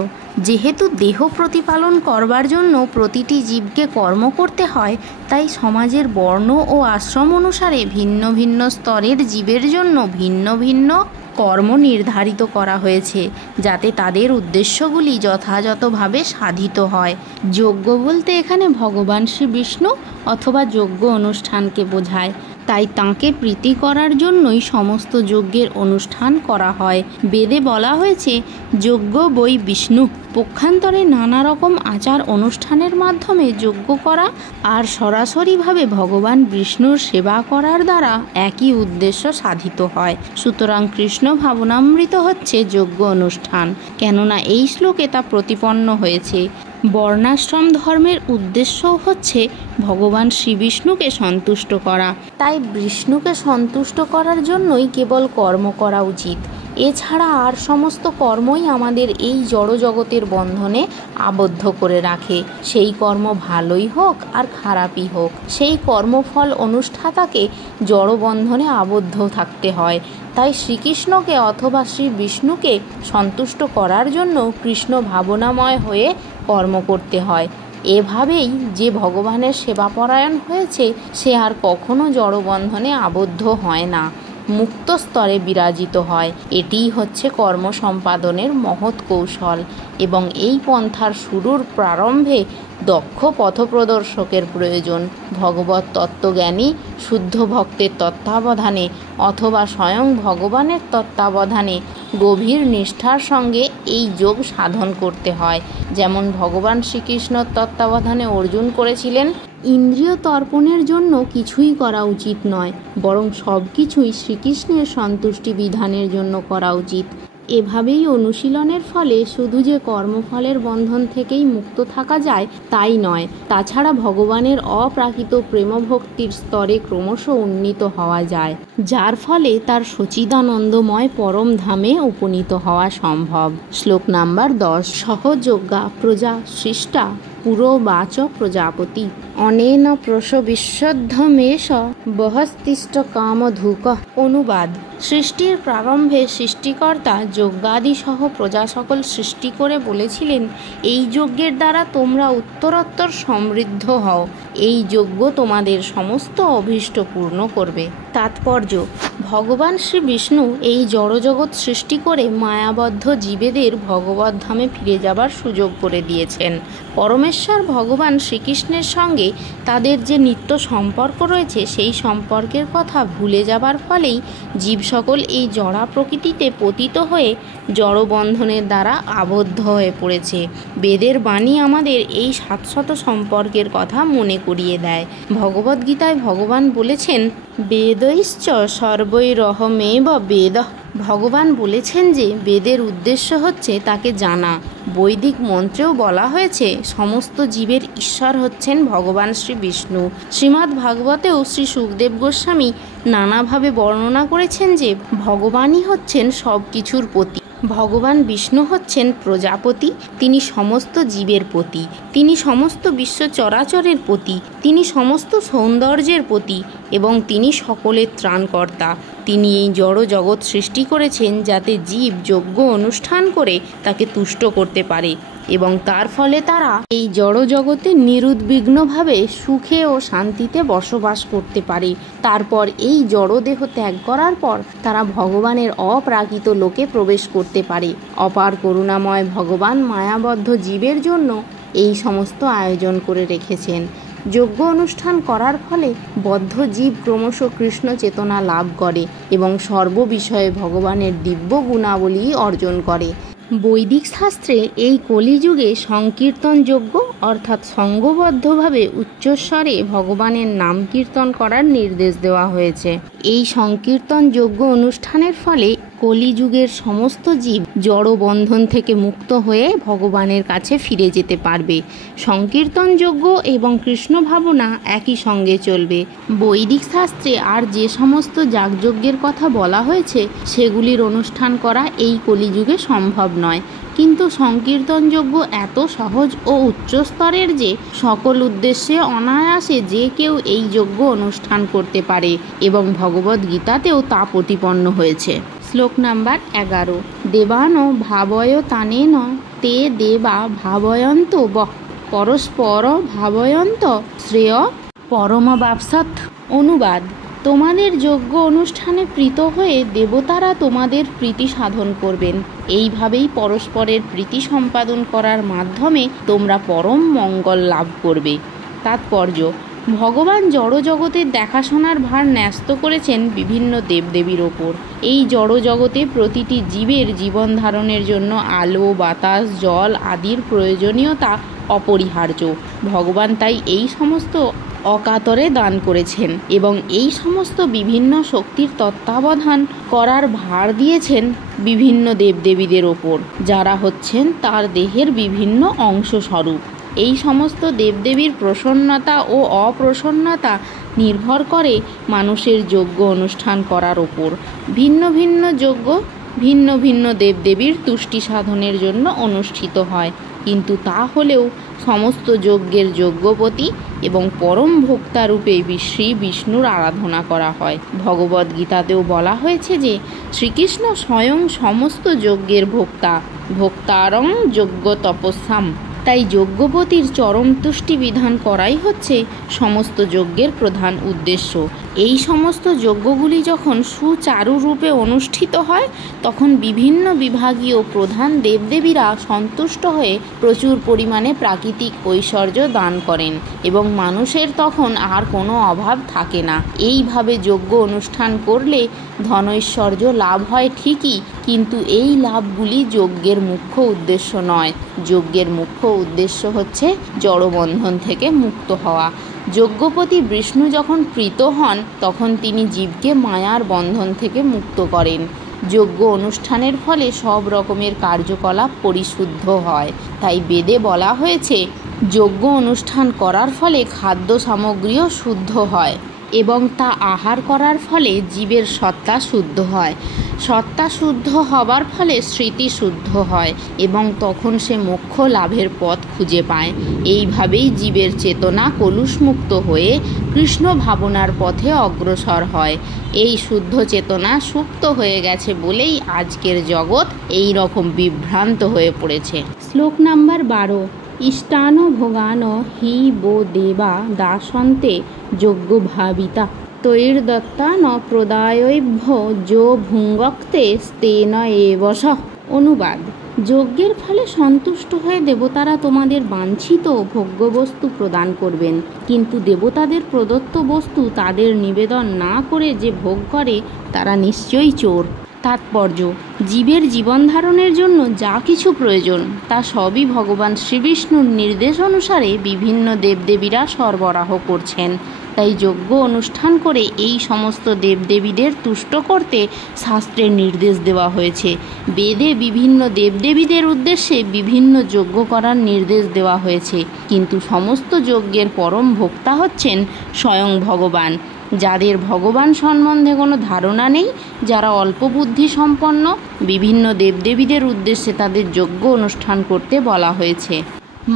যেহেতু দেহ প্রতিপালন করবার জন্য প্রতিটি জীবকে কর্ম করতে হয়, তাই সমাজের বর্ণ ও আশ্রম অনুসারে ভিন্ন ভিন্ন স্তরের জীবের জন্য ভিন্ন ভিন্ন কর্ম নির্ধারিত করা হয়েছে, যাতে তাদের উদ্দেশ্যগুলি যথাযথভাবে সাধিত হয়। যজ্ঞ বলতে এখানে ভগবান শ্রী বিষ্ণু অথবা যজ্ঞ অনুষ্ঠানকে বোঝায়। তাই তাঁকে প্রীতি করার জন্যই সমস্ত যজ্ঞের অনুষ্ঠান করা হয়। বেদে বলা হয়েছে যজ্ঞ বৈ বিষ্ণু। পক্ষান্তরে নানা রকম আচার অনুষ্ঠানের মাধ্যমে যজ্ঞ করা আর সরাসরিভাবে ভগবান বিষ্ণুর সেবা করার দ্বারা একই উদ্দেশ্য সাধিত হয়। সুতরাং কৃষ্ণ ভাবনামৃত হচ্ছে যজ্ঞ অনুষ্ঠান, কেননা এই শ্লোকে তা প্রতিপন্ন হয়েছে। বর্ণাশ্রম ধর্মের উদ্দেশ্যও হচ্ছে ভগবান শ্রীবিষ্ণুকে সন্তুষ্ট করা। তাই বিষ্ণুকে সন্তুষ্ট করার জন্যই কেবল কর্ম করা উচিত। এছাড়া আর সমস্ত কর্মই আমাদের এই জড়জগতের বন্ধনে আবদ্ধ করে রাখে। সেই কর্ম ভালোই হোক আর খারাপই হোক, সেই কর্মফল অনুষ্ঠাতাকে জড়বন্ধনে আবদ্ধ থাকতে হয়। তাই শ্রীকৃষ্ণকে অথবা শ্রী বিষ্ণুকে সন্তুষ্ট করার জন্য কৃষ্ণ ভাবনাময় হয়ে কর্ম করতে হয়। এভাবেই যে ভগবানের সেবাপরায়ণ হয়েছে সে আর কখনো জড়বন্ধনে আবদ্ধ হয় না, মুক্ত স্তরে বিরাজিত হয়। এটিই হচ্ছে কর্ম সম্পাদনের মহৎ কৌশল, এবং এই পন্থার শুরুর প্রারম্ভে দক্ষ পথপ্রদর্শকের প্রয়োজন। ভগবত তত্ত্বজ্ঞানী শুদ্ধ ভক্তের তত্ত্বাবধানে অথবা স্বয়ং ভগবানের তত্ত্বাবধানে গভীর নিষ্ঠার সঙ্গে এই যোগ সাধন করতে হয়। যেমন ভগবান শ্রীকৃষ্ণর তত্ত্বাবধানে অর্জুন করেছিলেন। ইন্দ্রিয় তর্পণের জন্য কিছুই করা উচিত নয়, বরং সব কিছুই শ্রীকৃষ্ণের সন্তুষ্টি বিধানের জন্য করা উচিত। এভাবেই অনুশীলনের ফলে শুধু যে কর্মফলের বন্ধন থেকেই মুক্ত থাকা যায় তাই নয়, তাছাড়া ভগবানের অপ্রাকৃত প্রেমভক্তির স্তরে ক্রমশ উন্নীত হওয়া যায়, যার ফলে তার সচিদানন্দময় পরম ধামে উপনীত হওয়া সম্ভব। শ্লোক নাম্বার 10। সহযোগ্যা প্রজা সৃষ্টা পুরোবাচ প্রজাপতি অনেন প্রসবিশ্বদ্ধমেষ বহস্তিষ্ঠ কামধুক। অনুবাদ: সৃষ্টির প্রারম্ভে সৃষ্টিকর্তা যজ্ঞাদি সহ প্রজা সকল সৃষ্টি করে বলেছিলেন, এই যজ্ঞের দ্বারা তোমরা উত্তরোত্তর সমৃদ্ধ হও। এই যজ্ঞ তোমাদের সমস্ত অভীষ্ট পূর্ণ করবে। তাৎপর্য: ভগবান শ্রী বিষ্ণু এই জড়জগৎ সৃষ্টি করে মায়াবদ্ধ জীবেদের ভগবত ধামে ফিরে যাবার সুযোগ করে দিয়েছেন। পরমেশ্বর ভগবান শ্রীকৃষ্ণের সঙ্গে তাদের যে নিত্য সম্পর্ক রয়েছে সেই সম্পর্কের কথা ভুলে যাবার ফলেই জীব সকল এই জড়া প্রকৃতিতে পতিত হয়ে জড়বন্ধনের দ্বারা আবদ্ধ হয়ে পড়েছে। বেদের বাণী আমাদের এই শাশ্বত সম্পর্কের কথা মনে করিয়ে দেয়। ভগবদ্গীতায় ভগবান বলেছেন, বেদৈশ্চ সর্বৈরহমেব বেদ। ভগবান বলেছেন যে বেদের উদ্দেশ্য হচ্ছে তাকে জানা। বৈদিক মন্ত্রেও বলা হয়েছে সমস্ত জীবের ঈশ্বর হচ্ছেন ভগবান শ্রী বিষ্ণু। শ্রীমদ্ ভাগবতেও শ্রী সুখদেব গোস্বামী নানাভাবে বর্ণনা করেছেন যে ভগবানই হচ্ছেন সব কিছুর পতি। ভগবান বিষ্ণু হচ্ছেন প্রজাপতি, তিনি সমস্ত জীবের পতি, তিনি সমস্ত বিশ্ব চরাচরের পতি, তিনি সমস্ত সৌন্দর্যের পতি এবং তিনি সকলের ত্রাণকর্তা। তিনি এই জড় জগৎ সৃষ্টি করেছেন যাতে জীব যজ্ঞ অনুষ্ঠান করে তাকে তুষ্ট করতে পারে এবং তার ফলে তারা এই জড় জগতে নিরুদ্বিগ্নভাবে সুখে ও শান্তিতে বসবাস করতে পারে। তারপর এই জড়দেহ ত্যাগ করার পর তারা ভগবানের অপ্রাকৃত লোকে প্রবেশ করতে পারে। অপার করুণাময় ভগবান মায়াবদ্ধ জীবের জন্য এই সমস্ত আয়োজন করে রেখেছেন। যজ্ঞ অনুষ্ঠান করার ফলে বদ্ধ জীব ক্রমশ কৃষ্ণ চেতনা লাভ করে এবং সর্ববিষয়ে ভগবানের দিব্য গুণাবলী অর্জন করে। বৈদিক শাস্ত্রে এই কলিযুগে সংকীর্তন যজ্ঞ অর্থাৎ সঙ্গবদ্ধভাবে উচ্চস্বরে ভগবানের নাম কীর্তন করার নির্দেশ দেওয়া হয়েছে। এই সংকীর্তন যজ্ঞ অনুষ্ঠানের ফলে কলিযুগের সমস্ত জীব জড় বন্ধন থেকে মুক্ত হয়ে ভগবানের কাছে ফিরে যেতে পারবে। সংকীর্তন যজ্ঞ এবং কৃষ্ণ ভাবনা একই সঙ্গে চলবে। বৈদিক শাস্ত্রে আর যে সমস্ত যাগযজ্ঞের কথা বলা হয়েছে সেগুলির অনুষ্ঠান করা এই কলিযুগে সম্ভব নয়, কিন্তু সংকীর্তন যজ্ঞ এত সহজ ও উচ্চস্তরের যে সকল উদ্দেশ্যে অনায়াসে যে কেউ এই যজ্ঞ অনুষ্ঠান করতে পারে এবং ভগবদ্গীতাতেও তা প্রতিপন্ন হয়েছে। শ্লোক নাম্বার 11। দেবান ভাবয়তানেন তে দেবা ভাবয়ন্ত বঃ পরস্পর ভাবয়ন্ত শ্রেয় পরমবাপ্সাৎ। অনুবাদ: তোমাদের যজ্ঞ অনুষ্ঠানে প্রীত হয়ে দেবতারা তোমাদের প্রীতি সাধন করবেন। এইভাবেই পরস্পরের প্রীতি সম্পাদন করার মাধ্যমে তোমরা পরম মঙ্গল লাভ করবে। তাৎপর্য: ভগবান জড়জগতের দেখাশোনার ভার ন্যস্ত করেছেন বিভিন্ন দেবদেবীর ওপর। এই জড়জগতে প্রতিটি জীবের জীবন ধারণের জন্য আলো, বাতাস, জল আদির প্রয়োজনীয়তা অপরিহার্য। ভগবান তাই এই সমস্ত অকাতরে দান করেছেন এবং এই সমস্ত বিভিন্ন শক্তির তত্ত্বাবধান করার ভার দিয়েছেন বিভিন্ন দেবদেবীদের ওপর, যারা হচ্ছেন তার দেহের বিভিন্ন অংশস্বরূপ। এই সমস্ত দেবদেবীর প্রসন্নতা ও অপ্রসন্নতা নির্ভর করে মানুষের যজ্ঞ অনুষ্ঠান করার ওপর। ভিন্ন ভিন্ন যজ্ঞ ভিন্ন ভিন্ন দেবদেবীর তুষ্টি সাধনের জন্য অনুষ্ঠিত হয়, কিন্তু তা হলেও সমস্ত যজ্ঞের যজ্ঞপতি এবং পরম ভোক্তারূপে শ্রী বিষ্ণুর আরাধনা করা হয়। ভগবদ্গীতাতেও বলা হয়েছে যে শ্রীকৃষ্ণ স্বয়ং সমস্ত যজ্ঞের ভোক্তা, ভোক্তারং যজ্ঞ তপস্যাম। তাই যজ্ঞপতির চরম তুষ্টি বিধান করাই হচ্ছে সমস্ত যজ্ঞের প্রধান উদ্দেশ্য। এই সমস্ত যজ্ঞগুলি যখন সুচারু রূপে অনুষ্ঠিত হয়, তখন বিভিন্ন বিভাগীয় প্রধান দেবদেবীরা সন্তুষ্ট হয়ে প্রচুর পরিমাণে প্রাকৃতিক ঐশ্বর্য দান করেন এবং মানুষের তখন আর কোনো অভাব থাকে না। এইভাবে যজ্ঞ অনুষ্ঠান করলে ধনৈশ্বর্য লাভ হয় ঠিকই, কিন্তু এই লাভগুলি যজ্ঞের মুখ্য উদ্দেশ্য নয়। যজ্ঞের মুখ্য উদ্দেশ্য হচ্ছে জড়বন্ধন থেকে মুক্ত হওয়া। যজ্ঞপতি বিষ্ণু যখন প্রীত হন, তখন তিনি জীবকে মায়ার বন্ধন থেকে মুক্ত করেন। যজ্ঞ অনুষ্ঠানের ফলে সব রকমের কার্যকলাপ পরিশুদ্ধ হয়। তাই বেদে বলা হয়েছে যজ্ঞ অনুষ্ঠান করার ফলে খাদ্য সামগ্রীও শুদ্ধ হয় এবং তা আহার করার ফলে জীবের সত্তা শুদ্ধ হয়। সত্তা শুদ্ধ হবার ফলে স্মৃতি শুদ্ধ হয় এবং তখন সে মোক্ষ লাভের পথ খুঁজে পায়। এইভাবেই জীবের চেতনা কলুষমুক্ত হয়ে কৃষ্ণ ভাবনার পথে অগ্রসর হয়। এই শুদ্ধ চেতনা সুপ্ত হয়ে গেছে বলেই আজকের জগৎ এই রকম বিভ্রান্ত হয়ে পড়েছে। শ্লোক নাম্বার 12। ইষ্টান ভোগান হি বো দেবা দাসন্তে যজ্ঞ ভাবিতা তৈর্দত্তা ন প্রদায়ভ্য যো ভুঙ্গক্তে স্তেন এবশ। অনুবাদ: যজ্ঞের ফলে সন্তুষ্ট হয়ে দেবতারা তোমাদের বাঞ্ছিত ভোগ্যবস্তু প্রদান করবেন, কিন্তু দেবতাদের প্রদত্ত বস্তু তাদের নিবেদন না করে যে ভোগ করে তারা নিশ্চয়ই চোর। তাৎপর্য: জীবের জীবন ধারণের জন্য যা কিছু প্রয়োজন তা সবই ভগবান শ্রীবিষ্ণুর নির্দেশ অনুসারে বিভিন্ন দেবদেবীরা সরবরাহ করছেন। তাই যজ্ঞ অনুষ্ঠান করে এই সমস্ত দেবদেবীদের তুষ্ট করতে শাস্ত্রের নির্দেশ দেওয়া হয়েছে। বেদে বিভিন্ন দেবদেবীদের উদ্দেশ্যে বিভিন্ন যজ্ঞ করার নির্দেশ দেওয়া হয়েছে, কিন্তু সমস্ত যজ্ঞের পরম ভোক্তা হচ্ছেন স্বয়ং ভগবান। যাদের ভগবান সম্বন্ধে কোনো ধারণা নেই, যারা অল্প বুদ্ধি সম্পন্ন, বিভিন্ন দেবদেবীদের উদ্দেশ্যে তাদের যজ্ঞ অনুষ্ঠান করতে বলা হয়েছে।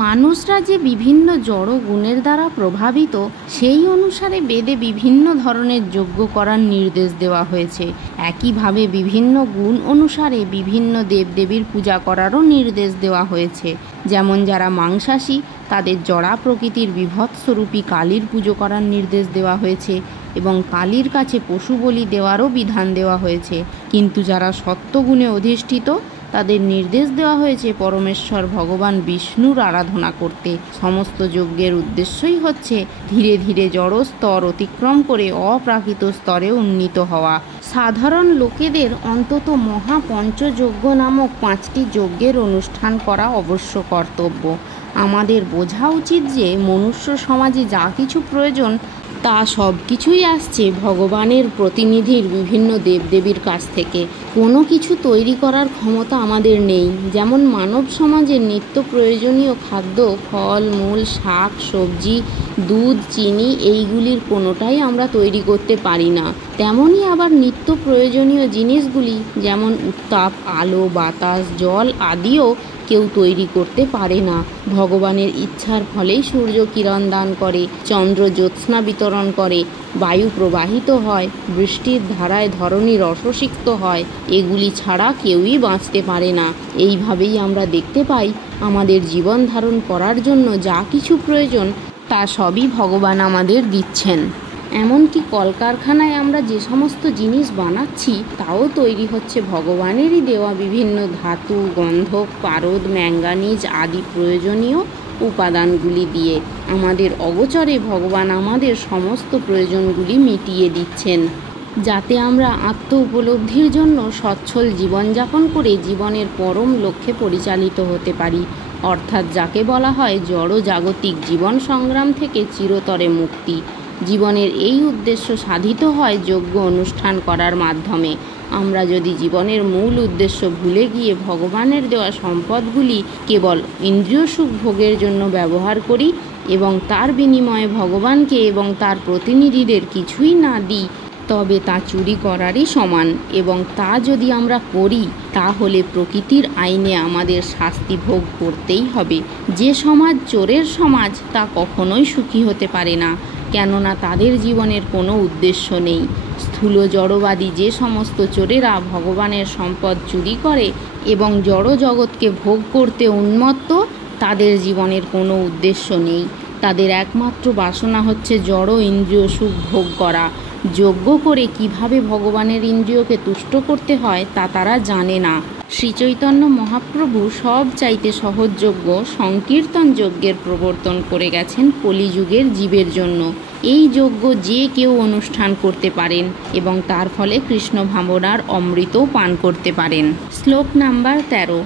মানুষরা যে বিভিন্ন জড় গুণের দ্বারা প্রভাবিত, সেই অনুসারে বেদে বিভিন্ন ধরনের যজ্ঞ করার নির্দেশ দেওয়া হয়েছে। একইভাবে বিভিন্ন গুণ অনুসারে বিভিন্ন দেবদেবীর পূজা করারও নির্দেশ দেওয়া হয়েছে। যেমন যারা মাংসাশী, তাদের জড়া প্রকৃতির বিভৎস্বরূপী কালীর পুজো করার নির্দেশ দেওয়া হয়েছে এবং কালীর কাছে পশু বলি দেওয়ারও বিধান দেওয়া হয়েছে। কিন্তু যারা সত্ত্বগুণে অধিষ্ঠিত, তাদের নির্দেশ দেওয়া হয়েছে পরমেশ্বর ভগবান বিষ্ণুর আরাধনা করতে। সমস্ত যজ্ঞের উদ্দেশ্যই হচ্ছে ধীরে ধীরে জড় স্তর অতিক্রম করে অপ্রাকৃত স্তরে উন্নীত হওয়া। সাধারণ লোকেদের অন্তত মহাপঞ্চযজ্ঞ নামক 5টি যজ্ঞের অনুষ্ঠান করা অবশ্য কর্তব্য। আমাদের বোঝা উচিত যে মনুষ্য সমাজে যা কিছু প্রয়োজন তা সব কিছুই আসছে ভগবানের প্রতিনিধির বিভিন্ন দেবদেবীর কাছ থেকে। কোনো কিছু তৈরি করার ক্ষমতা আমাদের নেই। যেমন মানব সমাজের নিত্য প্রয়োজনীয় খাদ্য, ফল মূল, শাক সবজি, দুধ, চিনি, এইগুলির কোনোটাই আমরা তৈরি করতে পারি না। তেমনই আবার নিত্য প্রয়োজনীয় জিনিসগুলি যেমন উত্তাপ, আলো, বাতাস, জল আদিও কেউ তৈরি করতে পারে না। ভগবানের ইচ্ছার ফলেই সূর্য কিরণ দান করে, চন্দ্র জ্যোৎস্না বিতরণ করে, বায়ু প্রবাহিত হয়, বৃষ্টির ধারায় ধরণী রসসিক্ত হয়। এগুলি ছাড়া কেউই বাঁচতে পারে না। এইভাবেই আমরা দেখতে পাই আমাদের জীবন ধারণ করার জন্য যা কিছু প্রয়োজন তা সবই ভগবান আমাদের দিচ্ছেন। এমনকি কলকারখানায় আমরা যে সমস্ত জিনিস বানাচ্ছি তাও তৈরি হচ্ছে ভগবানেরই দেওয়া বিভিন্ন ধাতু, গন্ধক, পারদ, ম্যাঙ্গানিজ আদি প্রয়োজনীয় উপাদানগুলি দিয়ে। আমাদের অগোচরে ভগবান আমাদের সমস্ত প্রয়োজনগুলি মিটিয়ে দিচ্ছেন, যাতে আমরা আত্ম উপলব্ধির জন্য সচ্ছল জীবনযাপন করে জীবনের পরম লক্ষ্যে পরিচালিত হতে পারি, অর্থাৎ যাকে বলা হয় জড় জাগতিক জীবন সংগ্রাম থেকে চিরতরে মুক্তি। জীবনের এই উদ্দেশ্য সাধিত হয় যজ্ঞ অনুষ্ঠান করার মাধ্যমে। আমরা যদি জীবনের মূল উদ্দেশ্য ভুলে গিয়ে ভগবানের দেওয়া সম্পদগুলি কেবল ইন্দ্রিয় সুখ ভোগের জন্য ব্যবহার করি এবং তার বিনিময়ে ভগবানকে এবং তার প্রতিনিধিদের কিছুই না দিই, তবে তা চুরি করারই সমান। এবং তা যদি আমরা করি, তাহলে প্রকৃতির আইনে আমাদের শাস্তি ভোগ করতেই হবে। যে সমাজ চোরের সমাজ, তা কখনোই সুখী হতে পারে না, কেননা তাদের জীবনের কোনো উদ্দেশ্য নেই। স্থূল জড়বাদী যে সমস্ত চোরেরা ভগবানের সম্পদ চুরি করে এবং জড় জগৎকে ভোগ করতে উন্মত্ত, তাদের জীবনের কোনো উদ্দেশ্য নেই। তাদের একমাত্র বাসনা হচ্ছে জড় ইন্দ্রিয় সুখ ভোগ করা। যজ্ঞ করে কিভাবে ভগবানের ইন্দ্রিয়কে তুষ্ট করতে হয় তা তারা জানে না। শ্রীচৈতন্য মহাপ্রভু সব চাইতে সহজযোগ্য সংকীর্তন যজ্ঞের প্রবর্তন করে গেছেন কলিযুগের জীবের জন্য। এই যজ্ঞ যে কেউ অনুষ্ঠান করতে পারেন এবং তার ফলে কৃষ্ণ ভাবনার অমৃতও পান করতে পারেন। শ্লোক নাম্বার 13।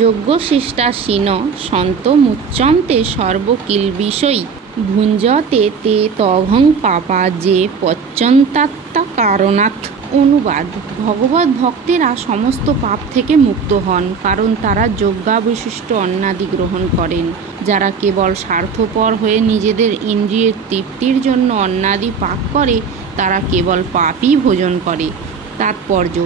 যজ্ঞ শিষ্টাসীন সন্ত মুচ্চন্তে সর্বকিল বিষয়ী ভুঞ্জতে তে তঘং পাপা যে পচ্যন্তাত্তা কারণাৎ। অনুবাদ: ভগবত ভক্তেরা সমস্ত পাপ থেকে মুক্ত হন, কারণ তারা যজ্ঞাবিশিষ্ট অন্নাদি গ্রহণ করেন। যারা কেবল স্বার্থপর হয়ে নিজেদের ইন্দ্রিয়ের তৃপ্তির জন্য অন্নাদি পাক করে, তারা কেবল পাপই ভোজন করে। তাৎপর্য: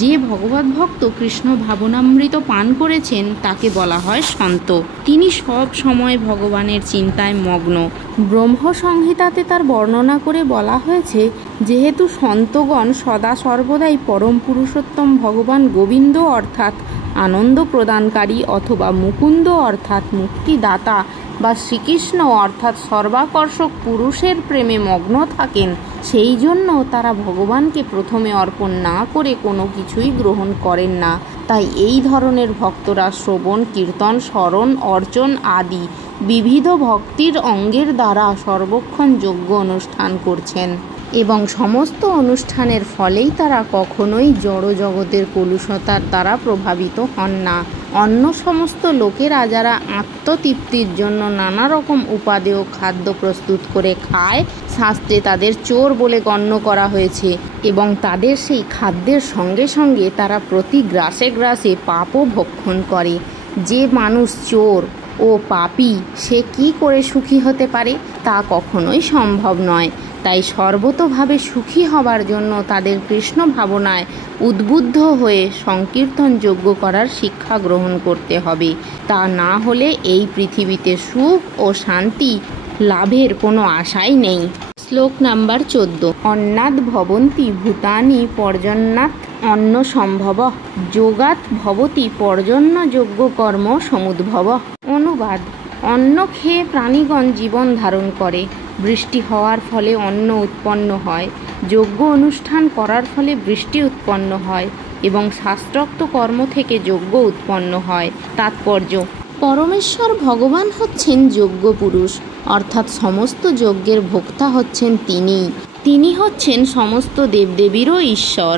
যে ভগবত ভক্ত কৃষ্ণ ভাবনামৃত পান করেছেন তাকে বলা হয় সন্ত। তিনি সব সময় ভগবানের চিন্তায় মগ্ন। ব্রহ্মসংহিতাতে তার বর্ণনা করে বলা হয়েছে, যেহেতু সন্তগণ সদা সর্বদাই পরম পুরুষোত্তম ভগবান গোবিন্দ অর্থাৎ আনন্দ প্রদানকারী অথবা মুকুন্দ অর্থাৎ মুক্তিদাতা বা শ্রীকৃষ্ণ অর্থাৎ সর্বাকর্ষক পুরুষের প্রেমে মগ্ন থাকেন, সেই জন্য তারা ভগবানকে প্রথমে অর্পণ না করে কোনো কিছুই গ্রহণ করেন না। তাই এই ধরনের ভক্তরা শ্রবণ, কীর্তন, স্মরণ, অর্চন আদি বিবিধ ভক্তির অঙ্গের দ্বারা সর্বক্ষণ যজ্ঞ অনুষ্ঠান করছেন এবং সমস্ত অনুষ্ঠানের ফলেই তারা কখনোই জড় জগতের কলুষতার দ্বারা প্রভাবিত হন না। অন্য সমস্ত লোকেরা যারা আত্মতৃপ্তির জন্য নানা রকম উপাদেয় খাদ্য প্রস্তুত করে খায়, শাস্ত্রে তাদের চোর বলে গণ্য করা হয়েছে এবং তাদের সেই খাদ্যের সঙ্গে সঙ্গে তারা প্রতি গ্রাসে গ্রাসে পাপও ভক্ষণ করে। যে মানুষ চোর ও পাপী, সে কি করে সুখী হতে পারে? তা কখনোই সম্ভব নয়। তাই সর্বতোভাবে সুখী হবার জন্য তাদের কৃষ্ণ ভাবনায় উদ্বুদ্ধ হয়ে সংকীর্তন যজ্ঞ করার শিক্ষা গ্রহণ করতে হবে। তা না হলে এই পৃথিবীতে সুখ ও শান্তি লাভের কোনো আশাই নেই। শ্লোক নাম্বার 14। অন্নাদ ভবন্তি ভূতানি পর্জন্যাৎ অন্ন সম্ভব যোগাৎ ভবতি পর্জন্য যজ্ঞ কর্ম সমুদ্ভব। অনুবাদ: অন্ন খেয়ে প্রাণীগণ জীবন ধারণ করে, বৃষ্টি হওয়ার ফলে অন্ন উৎপন্ন হয়, যজ্ঞ অনুষ্ঠান করার ফলে বৃষ্টি উৎপন্ন হয় এবং শাস্ত্রোক্ত কর্ম থেকে যজ্ঞ উৎপন্ন হয়। তাৎপর্য: পরমেশ্বর ভগবান হচ্ছেন যজ্ঞ পুরুষ, অর্থাৎ সমস্ত যজ্ঞের ভোক্তা হচ্ছেন তিনি হচ্ছেন সমস্ত দেবদেবীরও ঈশ্বর।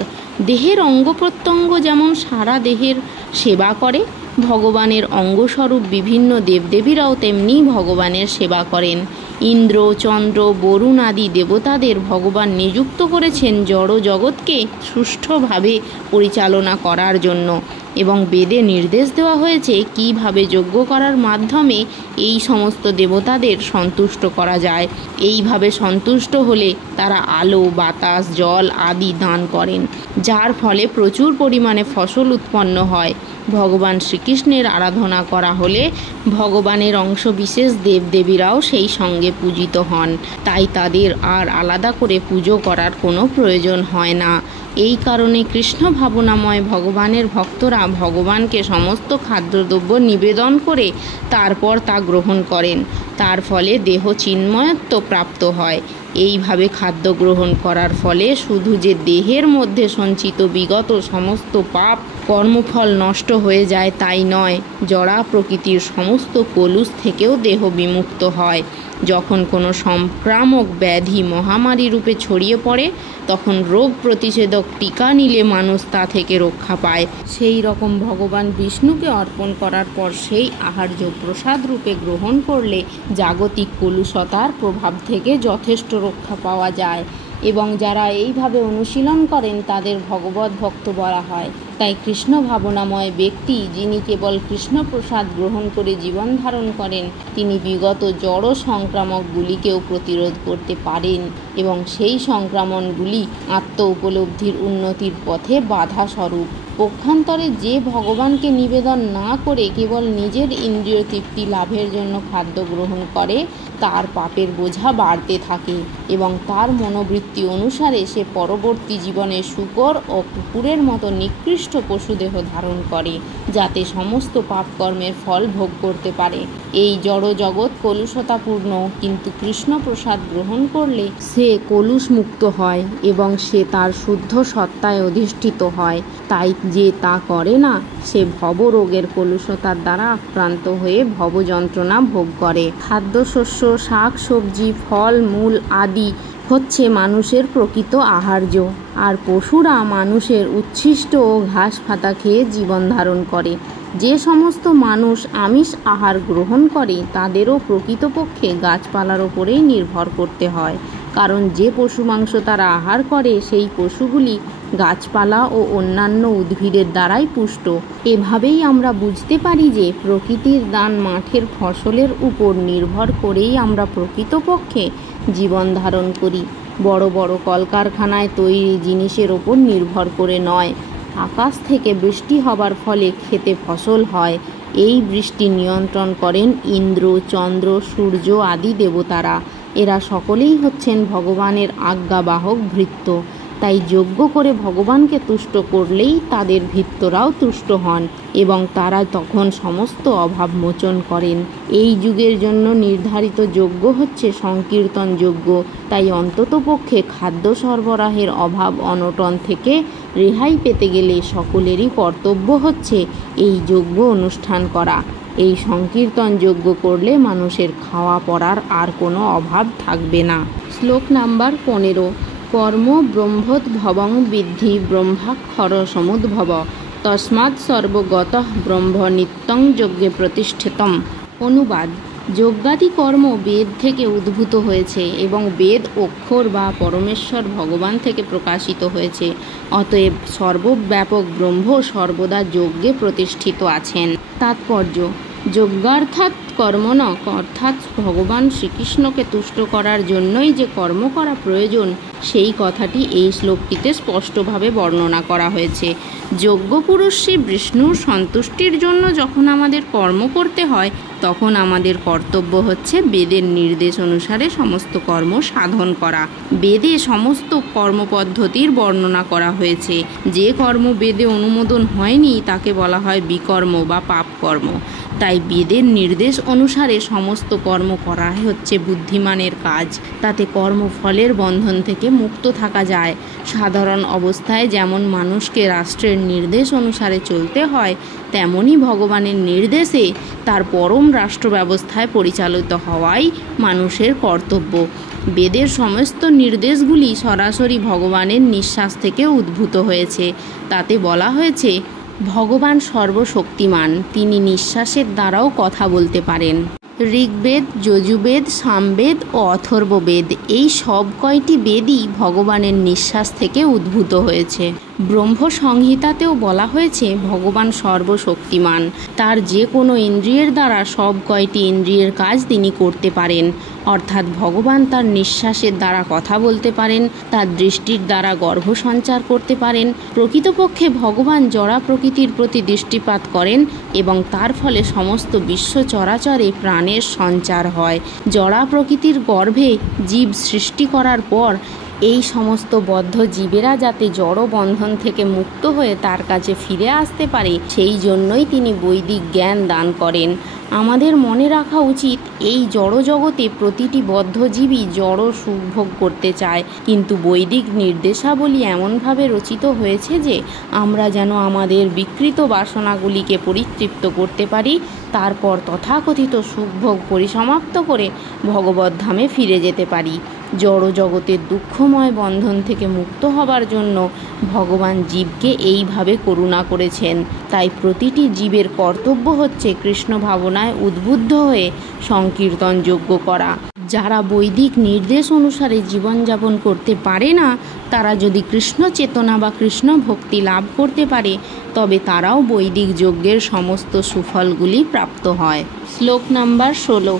দেহের অঙ্গ প্রত্যঙ্গ যেমন সারা দেহের সেবা করে, ভগবানের অঙ্গস্বরূপ বিভিন্ন দেবদেবীরাও তেমনি ভগবানের সেবা করেন। ইন্দ্র, চন্দ্র, বরুণ আদি দেবতাদের ভগবান নিযুক্ত করেছেন জড় জগৎকে সুষ্ঠুভাবে পরিচালনা করার জন্য এবং বেদে নির্দেশ দেওয়া হয়েছে কিভাবে যজ্ঞ করার মাধ্যমে এই সমস্ত দেবতাদের সন্তুষ্ট করা যায়। এইভাবে সন্তুষ্ট হলে তারা আলো, বাতাস, জল আদি দান করেন, যার ফলে প্রচুর পরিমাণে ফসল উৎপন্ন হয়। ভগবান শ্রীকৃষ্ণের আরাধনা করা হলে ভগবানের অংশবিশেষ দেবদেবীরাও সেই সঙ্গে পূজিত হন, তাই তাদের আর আলাদা করে পুজো করার কোনো প্রয়োজন হয় না। এই কারণে কৃষ্ণ ভাবনাময় ভগবানের ভক্তরা ভগবানকে সমস্ত খাদ্যদ্রব্য নিবেদন করে তারপর তা গ্রহণ করেন। তার ফলে দেহ চিন্ময়ত্ব প্রাপ্ত হয়। এইভাবে খাদ্য গ্রহণ করার ফলে শুধু যে দেহের মধ্যে সঞ্চিত বিগত সমস্ত পাপ কর্মফল নষ্ট হয়ে যায় তাই নয়, জড়া প্রকৃতির সমস্ত কলুষ থেকেও দেহ বিমুক্ত হয়। যখন কোনো সংক্রামক ব্যাধি মহামারী রূপে ছড়িয়ে পড়ে, তখন রোগ প্রতিষেধক টিকা নিলে মানুষ তা থেকে রক্ষা পায়। সেই রকম ভগবান বিষ্ণুকে অর্পণ করার পর সেই আহার্য প্রসাদ রূপে গ্রহণ করলে জাগতিক কলুষতার প্রভাব থেকে যথেষ্ট রক্ষা পাওয়া যায়, এবং যারা এইভাবে অনুশীলন করেন তাদের ভগবত ভক্ত বলা হয়। তাই কৃষ্ণ ভাবনাময় ব্যক্তি, যিনি কেবল কৃষ্ণ প্রসাদ গ্রহণ করে জীবন ধারণ করেন, তিনি বিগত জড় সংক্রামকগুলিকেও প্রতিরোধ করতে পারেন, এবং সেই সংক্রমণগুলি আত্ম উপলব্ধির উন্নতির পথে বাধা স্বরূপ। পক্ষান্তরে যে ভগবানকে নিবেদন না করে কেবল নিজের ইন্দ্রিয় তৃপ্তি লাভের জন্য খাদ্য গ্রহণ করে, তার পাপের বোঝা বাড়তে থাকে, এবং তার মনোবৃত্তি অনুসারে সে পরবর্তী জীবনে শূকর ও কুকুরের মতো নিকৃষ্ট পশুদেহ ধারণ করে, যাতে সমস্ত পাপকর্মের ফল ভোগ করতে পারে। এই জড় জগৎ কলুষতাপূর্ণ, কিন্তু কৃষ্ণ প্রসাদ গ্রহণ করলে সে কলুষ মুক্ত হয় এবং সে তার শুদ্ধ সত্তায় অধিষ্ঠিত হয়। তাই যে তা করে না, সে ভবরোগের কলুষতার দ্বারা আক্রান্ত হয়ে ভবযন্ত্রণা ভোগ করে। খাদ্যশস্য, শাক সবজি, ফল মূল আদি হচ্ছে মানুষের প্রকৃত আহার্য, আর পশুরা মানুষের উচ্ছিষ্ট ও ঘাস পাতা খেয়ে জীবন ধারণ করে। যে সমস্ত মানুষ আমিষ আহার গ্রহণ করে তাদেরও প্রকৃতপক্ষে গাছপালার ওপরেই নির্ভর করতে হয়, কারণ যে পশু মাংস তারা আহার করে সেই পশুগুলি গাছপালা ও অন্যান্য উদ্ভিদের দ্বারাই পুষ্ট। এভাবেই আমরা বুঝতে পারি যে প্রকৃতির দান মাঠের ফসলের উপর নির্ভর করেই আমরা প্রকৃতপক্ষে জীবন ধারণ করি, বড় বড় কলকারখানায় তৈরি জিনিসের ওপর নির্ভর করে নয়। আকাশ থেকে বৃষ্টি হবার ফলে ক্ষেতে ফসল হয়। এই বৃষ্টি নিয়ন্ত্রণ করেন ইন্দ্র, চন্দ্র, সূর্য আদি দেবতারা। এরা সকলেই হচ্ছেন ভগবানের আজ্ঞাবাহক ভৃত্য। তাই যজ্ঞ করে ভগবানকে তুষ্ট করলেই তাদের ভৃত্যরাও তুষ্ট হন, এবং তারা তখন সমস্ত অভাব মোচন করেন। এই যুগের জন্য নির্ধারিত যজ্ঞ হচ্ছে সংকীর্তন যজ্ঞ। তাই অন্ততপক্ষে খাদ্য সরবরাহের অভাব অনটন থেকে রেহাই পেতে গেলে সকলেরই কর্তব্য হচ্ছে এই যজ্ঞ অনুষ্ঠান করা। এই সংকীর্তন যজ্ঞ করলে মানুষের খাওয়া পড়ার আর কোনো অভাব থাকবে না। শ্লোক নাম্বার 15। কর্ম ব্রহ্মোদ্ভবং বিদ্ধি ব্রহ্মাক্ষর সমুদ্ভব তস্মাৎ সর্বগতঃ ব্রহ্ম নিত্যং যজ্ঞে প্রতিষ্ঠিতম। অনুবাদ: যজ্ঞাদি কর্ম বেদ থেকে উদ্ভূত হয়েছে এবং বেদ অক্ষর বা পরমেশ্বর ভগবান থেকে প্রকাশিত হয়েছে। অতএব সর্বব্যাপক ব্রহ্ম সর্বদা যজ্ঞে প্রতিষ্ঠিত আছেন। তাৎপর্য: যজ্ঞার্থাৎ কর্মণ, অর্থাৎ ভগবান শ্রীকৃষ্ণকে তুষ্ট করার জন্যই যে কর্ম করা প্রয়োজন, সেই কথাটি এই শ্লোকটিতে স্পষ্টভাবে বর্ণনা করা হয়েছে। যজ্ঞপুরুষ শ্রী বিষ্ণুর সন্তুষ্টির জন্য যখন আমাদের কর্ম করতে হয়, তখন আমাদের কর্তব্য হচ্ছে বেদের নির্দেশ অনুসারে সমস্ত কর্ম সাধন করা। বেদে সমস্ত কর্মপদ্ধতির বর্ণনা করা হয়েছে। যে কর্ম বেদে অনুমোদন হয়নি তাকে বলা হয় বিকর্ম বা পাপ কর্ম। তাই বেদের নির্দেশ অনুসারে সমস্ত কর্ম করা হচ্ছে বুদ্ধিমানের কাজ। তাতে কর্মফলের বন্ধন থেকে মুক্ত থাকা যায়। সাধারণ অবস্থায় যেমন মানুষকে রাষ্ট্রের নির্দেশ অনুসারে চলতে হয়, তেমনি ভগবানের নির্দেশে তার পরম রাষ্ট্র ব্যবস্থায় পরিচালিত হওয়াই মানুষের কর্তব্য। বেদের সমস্ত নির্দেশগুলি সরাসরি ভগবানের নিঃশ্বাস থেকে উদ্ভূত হয়েছে। তাতে বলা হয়েছে, ভগবান সর্বশক্তিমান, তিনি নিঃশ্বাসের দ্বারাও কথা বলতে পারেন। ঋগ্বেদ, যজুর্বেদ, সামবেদ ও অথর্ববেদ, এই সব কয়টি বেদই ভগবানের নিঃশ্বাস থেকে উদ্ভূত হয়েছে। ব্রহ্ম সংহিতাতেও বলা হয়েছে ভগবান সর্বশক্তিমান, তার যে কোনো ইন্দ্রিয়ের দ্বারা সব কয়টি ইন্দ্রিয়ের কাজ তিনি করতে পারেন। অর্থাৎ ভগবান তার নিঃশ্বাসের দ্বারা কথা বলতে পারেন, তার দৃষ্টির দ্বারা গর্ভ সঞ্চার করতে পারেন। প্রকৃতপক্ষে ভগবান জড়া প্রকৃতির প্রতি দৃষ্টিপাত করেন এবং তার ফলে সমস্ত বিশ্ব চরাচরে প্রাণের সঞ্চার হয়। জড়া প্রকৃতির গর্ভে জীব সৃষ্টি করার পর এই সমস্ত বদ্ধ জীবেরা যাতে জড় বন্ধন থেকে মুক্ত হয়ে তার কাছে ফিরে আসতে পারে, সেই জন্যই তিনি বৈদিক জ্ঞান দান করেন। আমাদের মনে রাখা উচিত, এই জড় জগতে প্রতিটি বদ্ধজীবী জড় সুখ ভোগ করতে চায়, কিন্তু বৈদিক নির্দেশাবলী এমনভাবে রচিত হয়েছে যে আমরা যেন আমাদের বিকৃত বাসনাগুলিকে পরিতৃপ্ত করতে পারি, তারপর তথাকথিত সুখভোগ পরিসমাপ্ত করে ভগবদ্ধামে ফিরে যেতে পারি। জড় জগতের দুঃখময় বন্ধন থেকে মুক্ত হবার জন্য ভগবান জীবকে এইভাবে করুণা করেছেন। তাই প্রতিটি জীবের কর্তব্য হচ্ছে কৃষ্ণ ভাবনায় উদ্বুদ্ধ হয়ে সংকীর্তন যজ্ঞ করা। যারা বৈদিক নির্দেশ অনুসারে জীবনযাপন করতে পারে না, তারা যদি কৃষ্ণ চেতনা বা কৃষ্ণ ভক্তি লাভ করতে পারে, তবে তারাও বৈদিক যজ্ঞের সমস্ত সুফলগুলি প্রাপ্ত হয়। শ্লোক নাম্বার 16।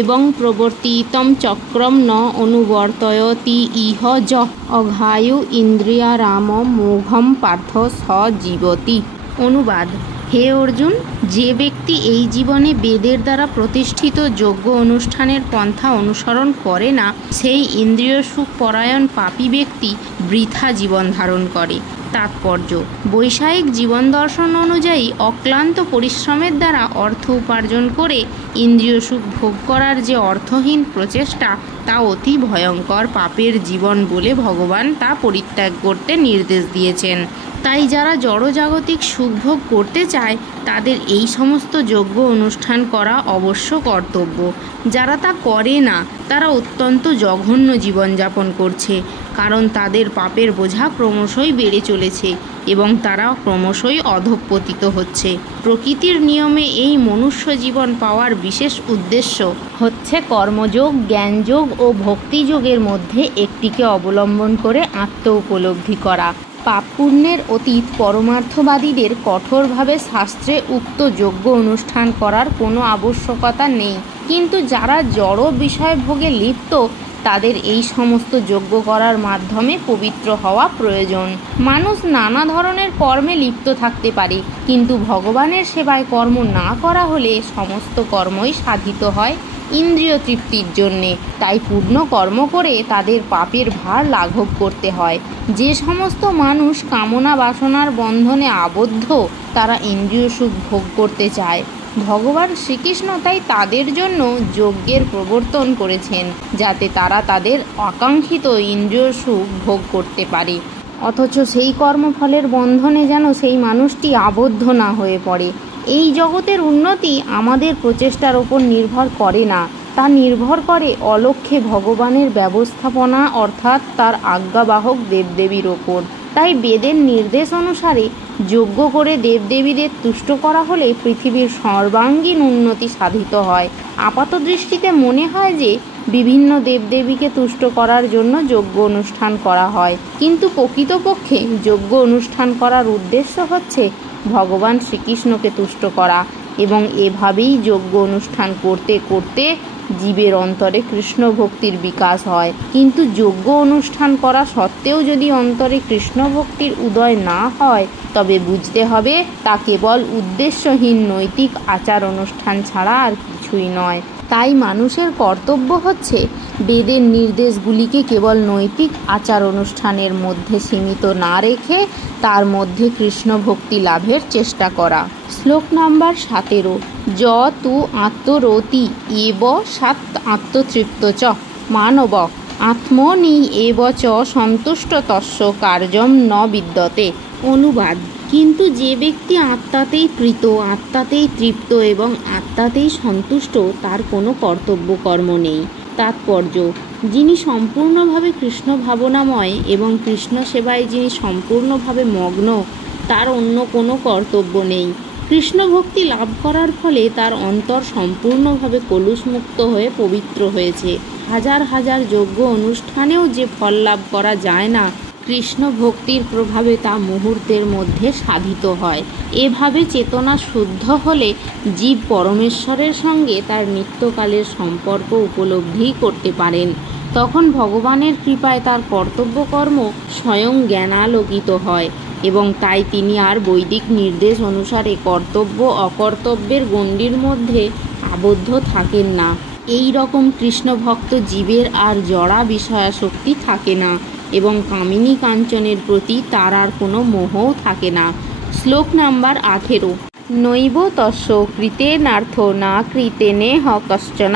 এবং প্রবর্তিতম চক্রম ন অনুবর্তয়তি ইহ য অঘায়ু ইন্দ্রিয়ারাম মোঘম পার্থ স জীবতি। অনুবাদ: হে অর্জুন, যে ব্যক্তি এই জীবনে বেদের দ্বারা প্রতিষ্ঠিত যজ্ঞ অনুষ্ঠানের পন্থা অনুসরণ করে না, সেই ইন্দ্রিয় সুখ পরায়ণ পাপী ব্যক্তি বৃথা জীবন ধারণ করে। তাৎপর্য: বৈষয়িক জীবন দর্শন অনুযায়ী অক্লান্ত পরিশ্রমের দ্বারা অর্থ উপার্জন করে ইন্দ্রিয় সুখ ভোগ করার যে অর্থহীন প্রচেষ্টা, তা অতি ভয়ঙ্কর পাপের জীবন বলে ভগবান তা পরিত্যাগ করতে নির্দেশ দিয়েছেন। তাই যারা জড়জাগতিক সুখভোগ করতে চায়, তাদের এই সমস্ত যজ্ঞ অনুষ্ঠান করা অবশ্য কর্তব্য। যারা তা করে না, তারা অত্যন্ত জঘন্য জীবনযাপন করছে, কারণ তাদের পাপের বোঝা ক্রমশই বেড়ে চলেছে এবং তারা ক্রমশই অধঃপতিত হচ্ছে। প্রকৃতির নিয়মে এই মনুষ্য জীবন পাওয়ার বিশেষ উদ্দেশ্য হচ্ছে কর্মযোগ, জ্ঞানযোগ ও ভক্তিযোগের মধ্যে একটিকে অবলম্বন করে আত্ম উপলব্ধি করা। পাপ পুণ্যের অতীত পরমার্থবাদীদের কঠোরভাবে শাস্ত্রে উক্ত যজ্ঞ অনুষ্ঠান করার কোনো আবশ্যকতা নেই, কিন্তু যারা জড় বিষয় ভোগে লিপ্ত, তাদের এই সমস্ত যজ্ঞ করার মাধ্যমে পবিত্র হওয়া প্রয়োজন। মানুষ নানা ধরনের কর্মে লিপ্ত থাকতে পারে, কিন্তু ভগবানের সেবায় কর্ম না করা হলে সমস্ত কর্মই সাধিত হয় ইন্দ্রিয় তৃপ্তির জন্যে। তাই পূর্ণ কর্ম করে তাদের পাপের ভার লাঘব করতে হয়। যে সমস্ত মানুষ কামনা বাসনার বন্ধনে আবদ্ধ, তারা ইন্দ্রিয় সুখ ভোগ করতে চায়। ভগবান শ্রীকৃষ্ণ তাই তাদের জন্য যজ্ঞের প্রবর্তন করেছেন, যাতে তারা তাদের আকাঙ্ক্ষিত ইন্দ্রিয় সুখ ভোগ করতে পারে, অথচ সেই কর্মফলের বন্ধনে যেন সেই মানুষটি আবদ্ধ না হয়ে পড়ে। এই জগতের উন্নতি আমাদের প্রচেষ্টার ওপর নির্ভর করে না, তা নির্ভর করে অলক্ষ্যে ভগবানের ব্যবস্থাপনা, অর্থাৎ তার আজ্ঞাবাহক দেবদেবীর ওপর। তাই বেদের নির্দেশ অনুসারে যজ্ঞ করে দেবদেবীদের তুষ্ট করা হলে পৃথিবীর সর্বাঙ্গীন উন্নতি সাধিত হয়। আপাত দৃষ্টিতে মনে হয় যে বিভিন্ন দেবদেবীকে তুষ্ট করার জন্য যজ্ঞ অনুষ্ঠান করা হয়, কিন্তু প্রকৃতপক্ষে যজ্ঞ অনুষ্ঠান করার উদ্দেশ্য হচ্ছে ভগবান শ্রীকৃষ্ণকে তুষ্ট করা, এবং এভাবেই যজ্ঞ অনুষ্ঠান করতে করতে জীবের অন্তরে কৃষ্ণ ভক্তির বিকাশ হয়। কিন্তু যজ্ঞ অনুষ্ঠান করা সত্ত্বেও যদি অন্তরে কৃষ্ণ ভক্তির উদয় না হয়, তবে বুঝতে হবে তা কেবল উদ্দেশ্যহীন নৈতিক আচার অনুষ্ঠান ছাড়া আর কিছুই নয়। তাই মানুষের কর্তব্য হচ্ছে বেদের নির্দেশগুলিকে কেবল নৈতিক আচার অনুষ্ঠানের মধ্যে সীমিত না রেখে তার মধ্যে কৃষ্ণ ভক্তি লাভের চেষ্টা করা। শ্লোক নাম্বার 17। য তু আত্মরতি এব সাত আত্মতৃপ্ত চ মানব আত্মনি এব চ সন্তুষ্ট তস্য কার্যম ন বিদ্যতে। অনুবাদ: কিন্তু যে ব্যক্তি আত্মাতেই প্রীত, আত্মাতেই তৃপ্ত এবং আত্মাতেই সন্তুষ্ট, তার কোনো কর্তব্য কর্ম নেই। তাৎপর্য: যিনি সম্পূর্ণভাবে কৃষ্ণ ভাবনাময় এবং কৃষ্ণ সেবায় যিনি সম্পূর্ণভাবে মগ্ন, তার অন্য কোনো কর্তব্য নেই। কৃষ্ণ ভক্তি লাভ করার ফলে তার অন্তর সম্পূর্ণভাবে কলুষমুক্ত হয়ে পবিত্র হয়েছে। হাজার হাজার যজ্ঞ অনুষ্ঠানেও যে ফল লাভ করা যায় না, কৃষ্ণ ভক্তির প্রভাবে তা মুহূর্তের মধ্যে সাধিত হয়। এভাবে চেতনা শুদ্ধ হলে জীব পরমেশ্বরের সঙ্গে তার নিত্যকালের সম্পর্ক উপলব্ধি করতে পারেন। তখন ভগবানের কৃপায় তার কর্তব্য কর্ম স্বয়ং জ্ঞানালোকিত হয় এবং তাই তিনি আর বৈদিক নির্দেশ অনুসারে কর্তব্য অকর্তব্যের গণ্ডির মধ্যে আবদ্ধ থাকেন না। এই রকম কৃষ্ণভক্ত জীবের আর জড়া বিষয়াসক্তি থাকে না। এবং কামিনী কাঞ্চনের প্রতি তার আর কোনো মোহও থাকে না। শ্লোক নাম্বার 18। নৈব তস্য কৃতেনার্থ না কৃতেনেহ কশ্চন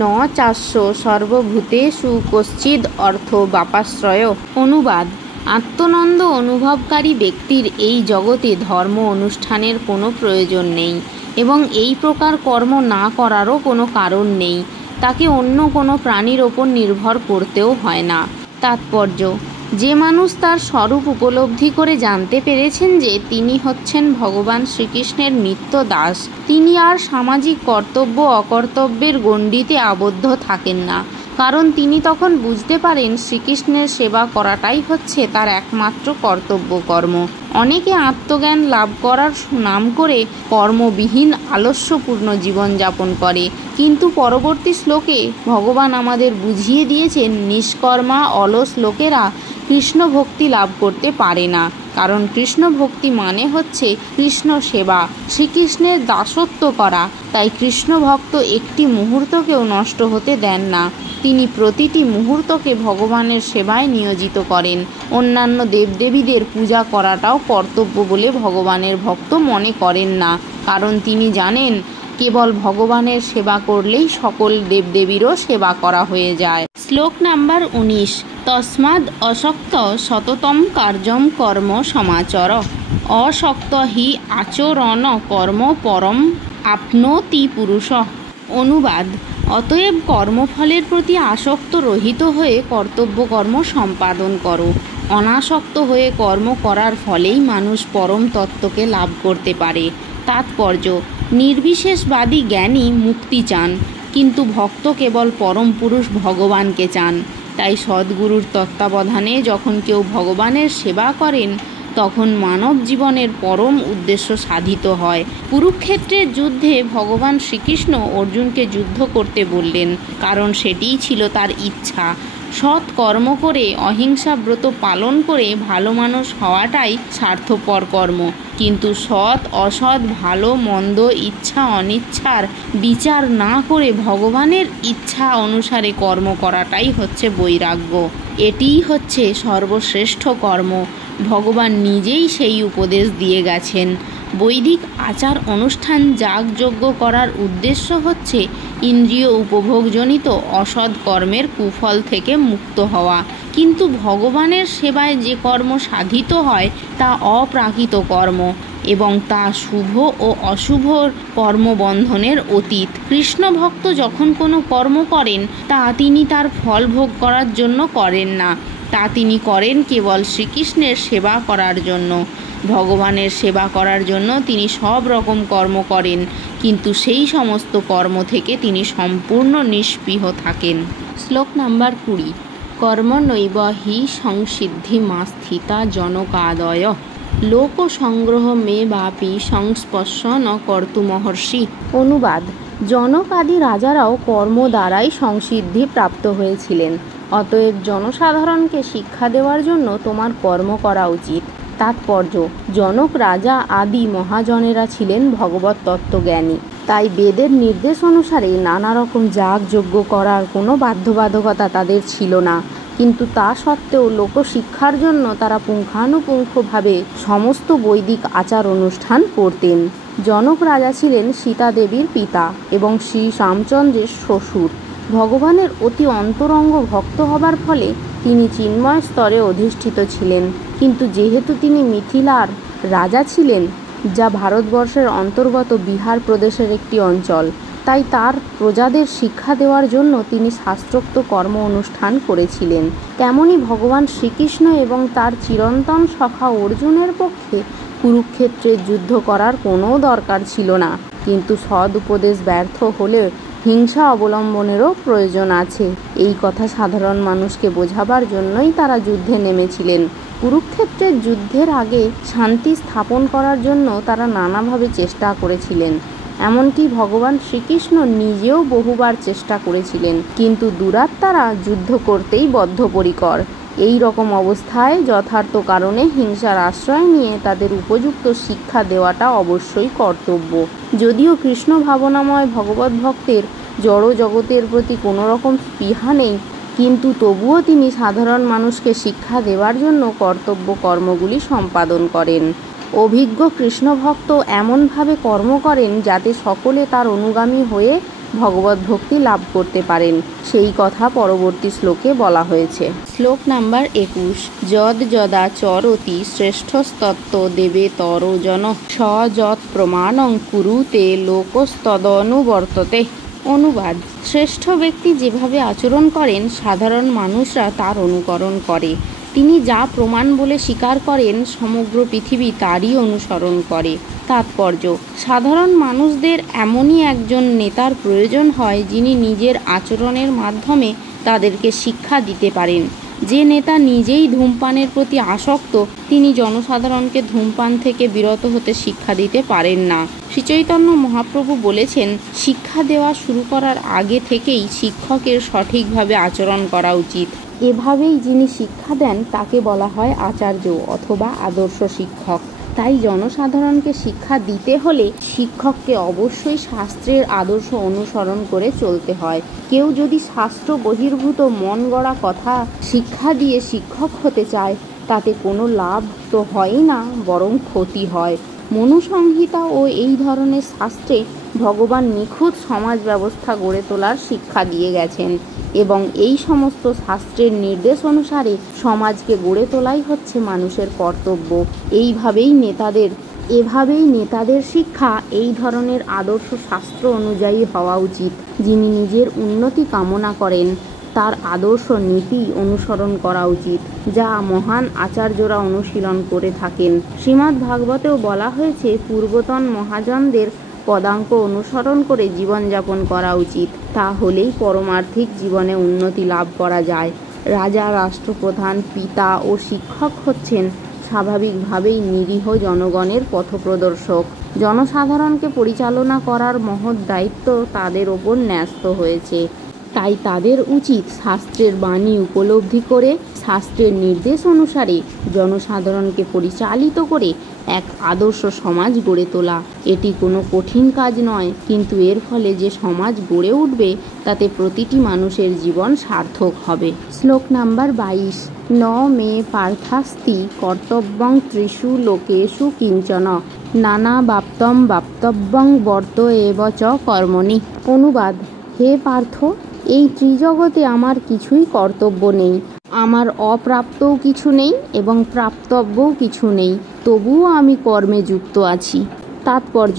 ন চাস্য সর্বভূতেষু কশ্চিদ অর্থ বাপাশ্রয়। অনুবাদ: আত্মনন্দ অনুভবকারী ব্যক্তির এই জগতে ধর্ম অনুষ্ঠানের কোনো প্রয়োজন নেই এবং এই প্রকার কর্ম না করারও কোনো কারণ নেই। তাকে অন্য কোনো প্রাণীর ওপর নির্ভর করতেও হয় না। তাৎপর্য: যে মানুষ তার স্বরূপ উপলব্ধি করে জানতে পেরেছেন যে তিনি হচ্ছেন ভগবান শ্রীকৃষ্ণের নিত্য দাস, তিনি আর সামাজিক কর্তব্য অকর্তব্যের গণ্ডিতে আবদ্ধ থাকেন না, কারণ তিনি তখন বুঝতে পারেন শ্রীকৃষ্ণের সেবা করাটাই হচ্ছে তার একমাত্র কর্তব্য কর্ম। অনেকে আত্মজ্ঞান লাভ করার নাম করে কর্মবিহীন আলস্যপূর্ণ জীবনযাপন করে, কিন্তু পরবর্তী শ্লোকে ভগবান আমাদের বুঝিয়ে দিয়েছেন নিষ্কর্মা অলস লোকেরা কৃষ্ণ ভক্তি লাভ করতে পারে না, কারণ কৃষ্ণ ভক্তি মানে হচ্ছে কৃষ্ণ সেবা, শ্রীকৃষ্ণের দাসত্ব করা। তাই কৃষ্ণ ভক্ত একটি মুহূর্তকেও নষ্ট হতে দেন না। তিনি প্রতিটি মুহূর্তকে ভগবানের সেবায় নিয়োজিত করেন। অন্যান্য দেবদেবীদের পূজা করাটাও কর্তব্য বলে ভগবানের ভক্ত মনে করেন না, কারণ তিনি জানেন কেবল ভগবানের সেবা করলেই সকল দেবদেবীরও সেবা করা হয়ে যায়। শ্লোক নাম্বার 19। তস্মাদ অশক্ত সততম কার্যম কর্ম সমাচর অশক্ত হি আচরণ কর্ম পরম আপনোতি পুরুষ। অনুবাদ: অতএব কর্মফলের প্রতি আসক্ত রহিত হয়ে কর্তব্য কর্ম সম্পাদন করো। অনাসক্ত হয়ে কর্ম করার ফলেই মানুষ পরম তত্ত্বকে লাভ করতে পারে। তাৎপর্য: নির্বিশেষবাদী জ্ঞানী মুক্তি চান, কিন্তু ভক্ত কেবল পরম পুরুষ ভগবানকে চান। তাই সদ্গুরুর তত্ত্বাবধানে যখন কেউ ভগবানের সেবা করেন তখন মানব জীবনের পরম উদ্দেশ্য সাধিত হয়। কুরুক্ষেত্রের যুদ্ধে ভগবান শ্রীকৃষ্ণ অর্জুনকে যুদ্ধ করতে বললেন, কারণ সেটিই ছিল তার ইচ্ছা। সৎ কর্ম করে অহিংসা ব্রত পালন করে ভালো মানুষ হওয়াটাই স্বার্থপর কর্ম, কিন্তু সৎ অসৎ ভালো মন্দ ইচ্ছা অনিচ্ছার বিচার না করে ভগবানের ইচ্ছা অনুসারে কর্ম করাটাই হচ্ছে বৈরাগ্য। এটিই হচ্ছে সর্বশ্রেষ্ঠ কর্ম। ভগবান নিজেই সেই উপদেশ দিয়ে গেছেন। বৈদিক আচার অনুষ্ঠান যাগযজ্ঞ করার উদ্দেশ্য হচ্ছে ইন্দ্রিয় উপভোগজনিত অসৎ কর্মের কুফল থেকে মুক্ত হওয়া, কিন্তু ভগবানের সেবায় যে কর্ম সাধিত হয় তা অপ্রাকৃত কর্ম এবং তা শুভ ও অশুভ কর্মবন্ধনের অতীত। কৃষ্ণ ভক্ত যখন কোনো কর্ম করেন তা তিনি তার ফল ভোগ করার জন্য করেন না, তা তিনি করেন কেবল শ্রীকৃষ্ণের সেবা করার জন্য। ভগবানের সেবা করার জন্য তিনি সব রকম কর্ম করেন, কিন্তু সেই সমস্ত কর্ম থেকে তিনি সম্পূর্ণ নিষ্পৃহ থাকেন। শ্লোক নাম্বার 20। কর্ম নৈব হি সংসিদ্ধি মা স্থিতা জনকাদয় লোক সংগ্রহ মে বাপি সংস্পর্শ ন কর্তুমহর্ষি। অনুবাদ: জনক আদি রাজারাও কর্ম দ্বারাই সংসিদ্ধি প্রাপ্ত হয়েছিলেন, অতএব জনসাধারণকে শিক্ষা দেওয়ার জন্য তোমার কর্ম করা উচিত। তাৎপর্য: জনক রাজা আদি মহাজনেরা ছিলেন ভগবত তত্ত্বজ্ঞানী, তাই বেদের নির্দেশ অনুসারে নানা রকম যাগযজ্ঞ করার কোনো বাধ্যবাধকতা তাদের ছিল না, কিন্তু তা সত্ত্বেও লোকশিক্ষার জন্য তারা পুঙ্খানুপুঙ্খভাবে সমস্ত বৈদিক আচার অনুষ্ঠান করতেন। জনক রাজা ছিলেন সীতা দেবীর পিতা এবং শ্রী রামচন্দ্রের শ্বশুর। ভগবানের অতি অন্তরঙ্গ ভক্ত হবার ফলে তিনি চিন্ময় স্তরে অধিষ্ঠিত ছিলেন, কিন্তু যেহেতু তিনি মিথিলার রাজা ছিলেন, যা ভারতবর্ষের অন্তর্গত বিহার প্রদেশের একটি অঞ্চল, তাই তার প্রজাদের শিক্ষা দেওয়ার জন্য তিনি শাস্ত্রোক্ত কর্ম অনুষ্ঠান করেছিলেন। তেমনি ভগবান শ্রীকৃষ্ণ এবং তার চিরন্তন সখা অর্জুনের পক্ষে কুরুক্ষেত্রের যুদ্ধ করার কোনো দরকার ছিল না, কিন্তু সদ উপদেশ ব্যর্থ হলে হিংসা অবলম্বনেরও প্রয়োজন আছে। এই কথা সাধারণ মানুষকে বোঝাবার জন্যই তারা যুদ্ধে নেমেছিলেন। কুরুক্ষেত্রের যুদ্ধের আগে শান্তি স্থাপন করার জন্য তারা নানাভাবে চেষ্টা করেছিলেন, এমনকি ভগবান শ্রীকৃষ্ণ নিজেও বহুবার চেষ্টা করেছিলেন, কিন্তু দুরাত্মারা যুদ্ধ করতেই বদ্ধপরিকর। এই রকম অবস্থায় যথার্থ কারণে হিংসার আশ্রয় নিয়ে তাদের উপযুক্ত শিক্ষা দেওয়াটা অবশ্যই কর্তব্য। যদিও কৃষ্ণ ভাবনাময় ভগবত ভক্তের জড় জগতের প্রতি কোনো রকম স্পৃহা নেই, কিন্তু তবুও তিনি সাধারণ মানুষকে শিক্ষা দেওয়ার জন্য কর্তব্য কর্মগুলি সম্পাদন করেন। অভিজ্ঞ কৃষ্ণভক্ত এমনভাবে কর্ম করেন যাতে সকলে তার অনুগামী হয়ে ভগবত ভক্তি লাভ করতে পারেন। সেই কথা পরবর্তী শ্লোকে বলা হয়েছে। শ্লোক নাম্বার 21। যদ যদা চরতি শ্রেষ্ঠস্তত্ত্ব দেবে তরজন স যৎ প্রমাণং কুরুতে লোকস্তদনুবর্ততে। অনুবাদ: শ্রেষ্ঠ ব্যক্তি যেভাবে আচরণ করেন সাধারণ মানুষরা তার অনুকরণ করে। তিনি যা প্রমাণ বলে স্বীকার করেন সমগ্র পৃথিবী তারই অনুসরণ করে। তাৎপর্য: সাধারণ মানুষদের এমনই একজন নেতার প্রয়োজন হয় যিনি নিজের আচরণের মাধ্যমে তাদেরকে শিক্ষা দিতে পারেন। যে নেতা নিজেই ধূমপানের প্রতি আসক্ত তিনি জনসাধারণকে ধূমপান থেকে বিরত হতে শিক্ষা দিতে পারেন না। শ্রীচৈতন্য মহাপ্রভু বলেছেন, শিক্ষা দেওয়া শুরু করার আগে থেকেই শিক্ষকের সঠিকভাবে আচরণ করা উচিত। এভাবেই যিনি শিক্ষা দেন তাকে বলা হয় আচার্য অথবা আদর্শ শিক্ষক। তাই জনসাধারণকে শিক্ষা দিতে হলে শিক্ষককে অবশ্যই শাস্ত্রের আদর্শ অনুসরণ করে চলতে হয়। কেউ যদি শাস্ত্র বহির্ভূত মন গড়া কথা শিক্ষা দিয়ে শিক্ষক হতে চায় তাতে কোনো লাভ তো হয়ই না, বরং ক্ষতি হয়। মনুসংহিতা ও এই ধরনের শাস্ত্রে ভগবান নিখুঁত সমাজ ব্যবস্থা গড়ে তোলার শিক্ষা দিয়ে গেছেন এবং এই সমস্ত শাস্ত্রের নির্দেশ অনুসারে সমাজকে গড়ে তোলাই হচ্ছে মানুষের কর্তব্য। এভাবেই নেতাদের শিক্ষা এই ধরনের আদর্শ শাস্ত্র অনুযায়ী হওয়া উচিত। যিনি নিজের উন্নতি কামনা করেন তার আদর্শ নীতি অনুসরণ করা উচিত, যা মহান আচার্যরা অনুশীলন করে থাকেন। শ্রীমদ্ ভাগবতেও বলা হয়েছে, পূর্বতন মহাজনদের পদাঙ্ক অনুসরণ করে জীবনযাপন করা উচিত। তাহলেই পরমার্থিক জীবনে উন্নতি লাভ করা যায়। রাজা, রাষ্ট্রপ্রধান, পিতা ও শিক্ষক হচ্ছেন স্বাভাবিকভাবেই নিরীহ জনগণের পথপ্রদর্শক। জনসাধারণকে পরিচালনা করার মহৎ দায়িত্ব তাদের ওপর ন্যস্ত হয়েছে। তাই তাদের উচিত শাস্ত্রের বাণী উপলব্ধি করে শাস্ত্রের নির্দেশ অনুসারে জনসাধারণকে পরিচালিত করে এক আদর্শ সমাজ গড়ে তোলা। এটি কোনো কঠিন কাজ নয়, কিন্তু এর ফলে যে সমাজ গড়ে উঠবে তাতে প্রতিটি মানুষের জীবন সার্থক হবে। শ্লোক নাম্বার 22। ন মে পার্থাস্তি কর্তব্যং ত্রিষু লোকেষু কিঞ্চন নানা বাপ্তম বাপ্তব্যং বর্ত এব চ কর্মণি। অনুবাদ: হে পার্থ, এই ত্রিজগতে আমার কিছুই কর্তব্য নেই। আমার অপ্রাপ্তও কিছু নেই এবং প্রাপ্তব্যও কিছু নেই, তবুও আমি কর্মে যুক্ত আছি। তাৎপর্য: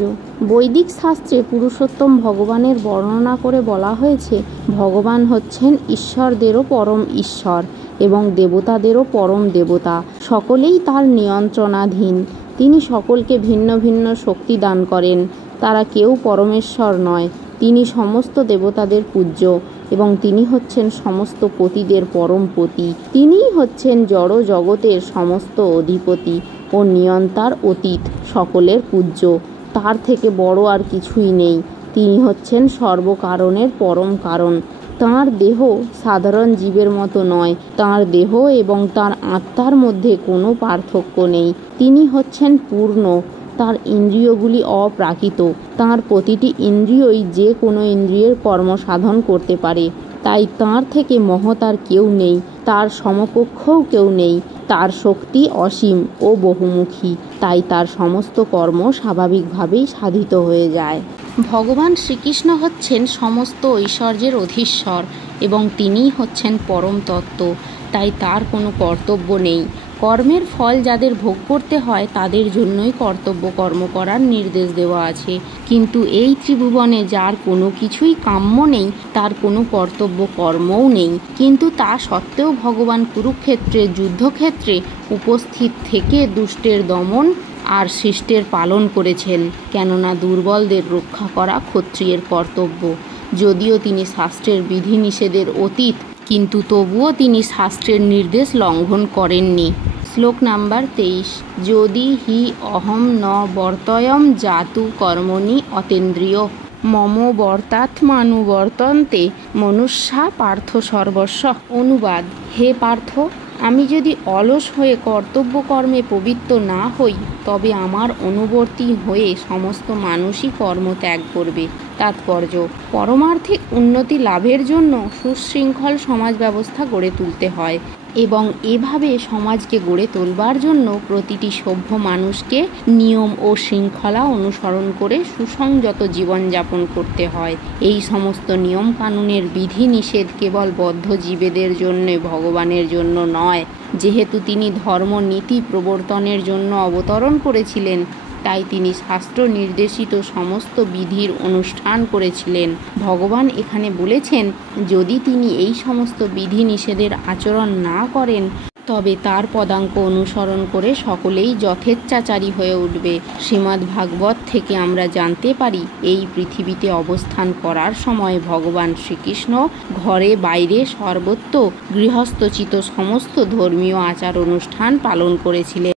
বৈদিক শাস্ত্রে পুরুষোত্তম ভগবানের বর্ণনা করে বলা হয়েছে, ভগবান হচ্ছেন ঈশ্বরদেরও পরম ঈশ্বর এবং দেবতাদেরও পরম দেবতা। সকলেই তার নিয়ন্ত্রণাধীন। তিনি সকলকে ভিন্ন ভিন্ন শক্তি দান করেন। তারা কেউ পরমেশ্বর নয়। তিনি সমস্ত দেবতাদের পূজ্য এবং তিনি হচ্ছেন সমস্ত পতিদের পরম পতি। তিনিই হচ্ছেন জড় জগতের সমস্ত অধিপতি ও নিয়ন্তার অতীত, সকলের পূজ্য। তার থেকে বড় আর কিছুই নেই। তিনি হচ্ছেন সর্বকারণের পরম কারণ। তাঁর দেহ সাধারণ জীবের মতো নয়। তাঁর দেহ এবং তাঁর আত্মার মধ্যে কোনো পার্থক্য নেই। তিনি হচ্ছেন পূর্ণ। তাঁর ইন্দ্রিয়গুলি অপ্রাকৃত। তাঁর প্রতিটি ইন্দ্রিয়ই যে কোনো ইন্দ্রিয়ের কর্ম সাধন করতে পারে। তাই তাঁর থেকে মহৎ আর কেউ নেই, তার সমকক্ষও কেউ নেই। তার শক্তি অসীম ও বহুমুখী, তাই তার সমস্ত কর্ম স্বাভাবিকভাবেই সাধিত হয়ে যায়। ভগবান শ্রীকৃষ্ণ হচ্ছেন সমস্ত ঐশ্বর্যের অধীশ্বর এবং তিনিই হচ্ছেন পরম তত্ত্ব। তাই তার কোনো কর্তব্য নেই। কর্মের ফল যাদের ভোগ করতে হয় তাদের জন্যই কর্তব্য কর্ম করার নির্দেশ দেওয়া আছে। কিন্তু এই ত্রিভুবনে যার কোনো কিছুই কাম্য নেই তার কোনো কর্তব্য কর্মও নেই। কিন্তু তা সত্ত্বেও ভগবান কুরুক্ষেত্রের যুদ্ধক্ষেত্রে উপস্থিত থেকে দুষ্টের দমন আর শিষ্টের পালন করেছেন, কেননা দুর্বলদের রক্ষা করা ক্ষত্রিয়ের কর্তব্য। যদিও তিনি শাস্ত্রের বিধিনিষেধের অতীত, কিন্তু তবুও তিনি শাস্ত্রের নির্দেশ লঙ্ঘন করেননি। শ্লোক নাম্বার 23। যদি হি অহম ন বর্তয়ম জাতু কর্মণি অতেন্দ্রিয় মম বর্তাত্মানুবর্তন্তে মনুষ্যা পার্থ সর্বস্ব। অনুবাদ: হে পার্থ, আমি যদি অলস হয়ে কর্তব্য কর্মে পবিত্র না হই তবে আমার অনুবর্তী হয়ে সমস্ত মানুষই কর্ম ত্যাগ করবে। তাৎপর্য: পরমার্থিক উন্নতি লাভের জন্য সুশৃঙ্খল সমাজ ব্যবস্থা গড়ে তুলতে হয় এবং এভাবে সমাজকে গড়ে তোলবার জন্য প্রতিটি সভ্য মানুষকে নিয়ম ও শৃঙ্খলা অনুসরণ করে সুসংযত জীবনযাপন করতে হয়। এই সমস্ত নিয়ম কানুনের বিধি নিষেধ কেবল বদ্ধ জীবেদের জন্য, ভগবানের জন্য নয়। যেহেতু তিনি ধর্ম নীতি প্রবর্তনের জন্য অবতরণ করেছিলেন, তাই তিনি শাস্ত্র নির্দেশিত সমস্ত বিধির অনুষ্ঠান করেছিলেন। ভগবান এখানে বলেছেন, যদি তিনি এই সমস্ত বিধি নিষেধের আচরণ না করেন, তবে তার পদাঙ্ক অনুসরণ করে সকলেই যথেচ্ছাচারী হয়ে উঠবে। শ্রীমদ্ ভাগবত থেকে আমরা জানতে পারি, এই পৃথিবীতে অবস্থান করার সময় ভগবান শ্রীকৃষ্ণ ঘরে বাইরে সর্বত্র গৃহস্থচিত সমস্ত ধর্মীয় আচার অনুষ্ঠান পালন করেছিলেন।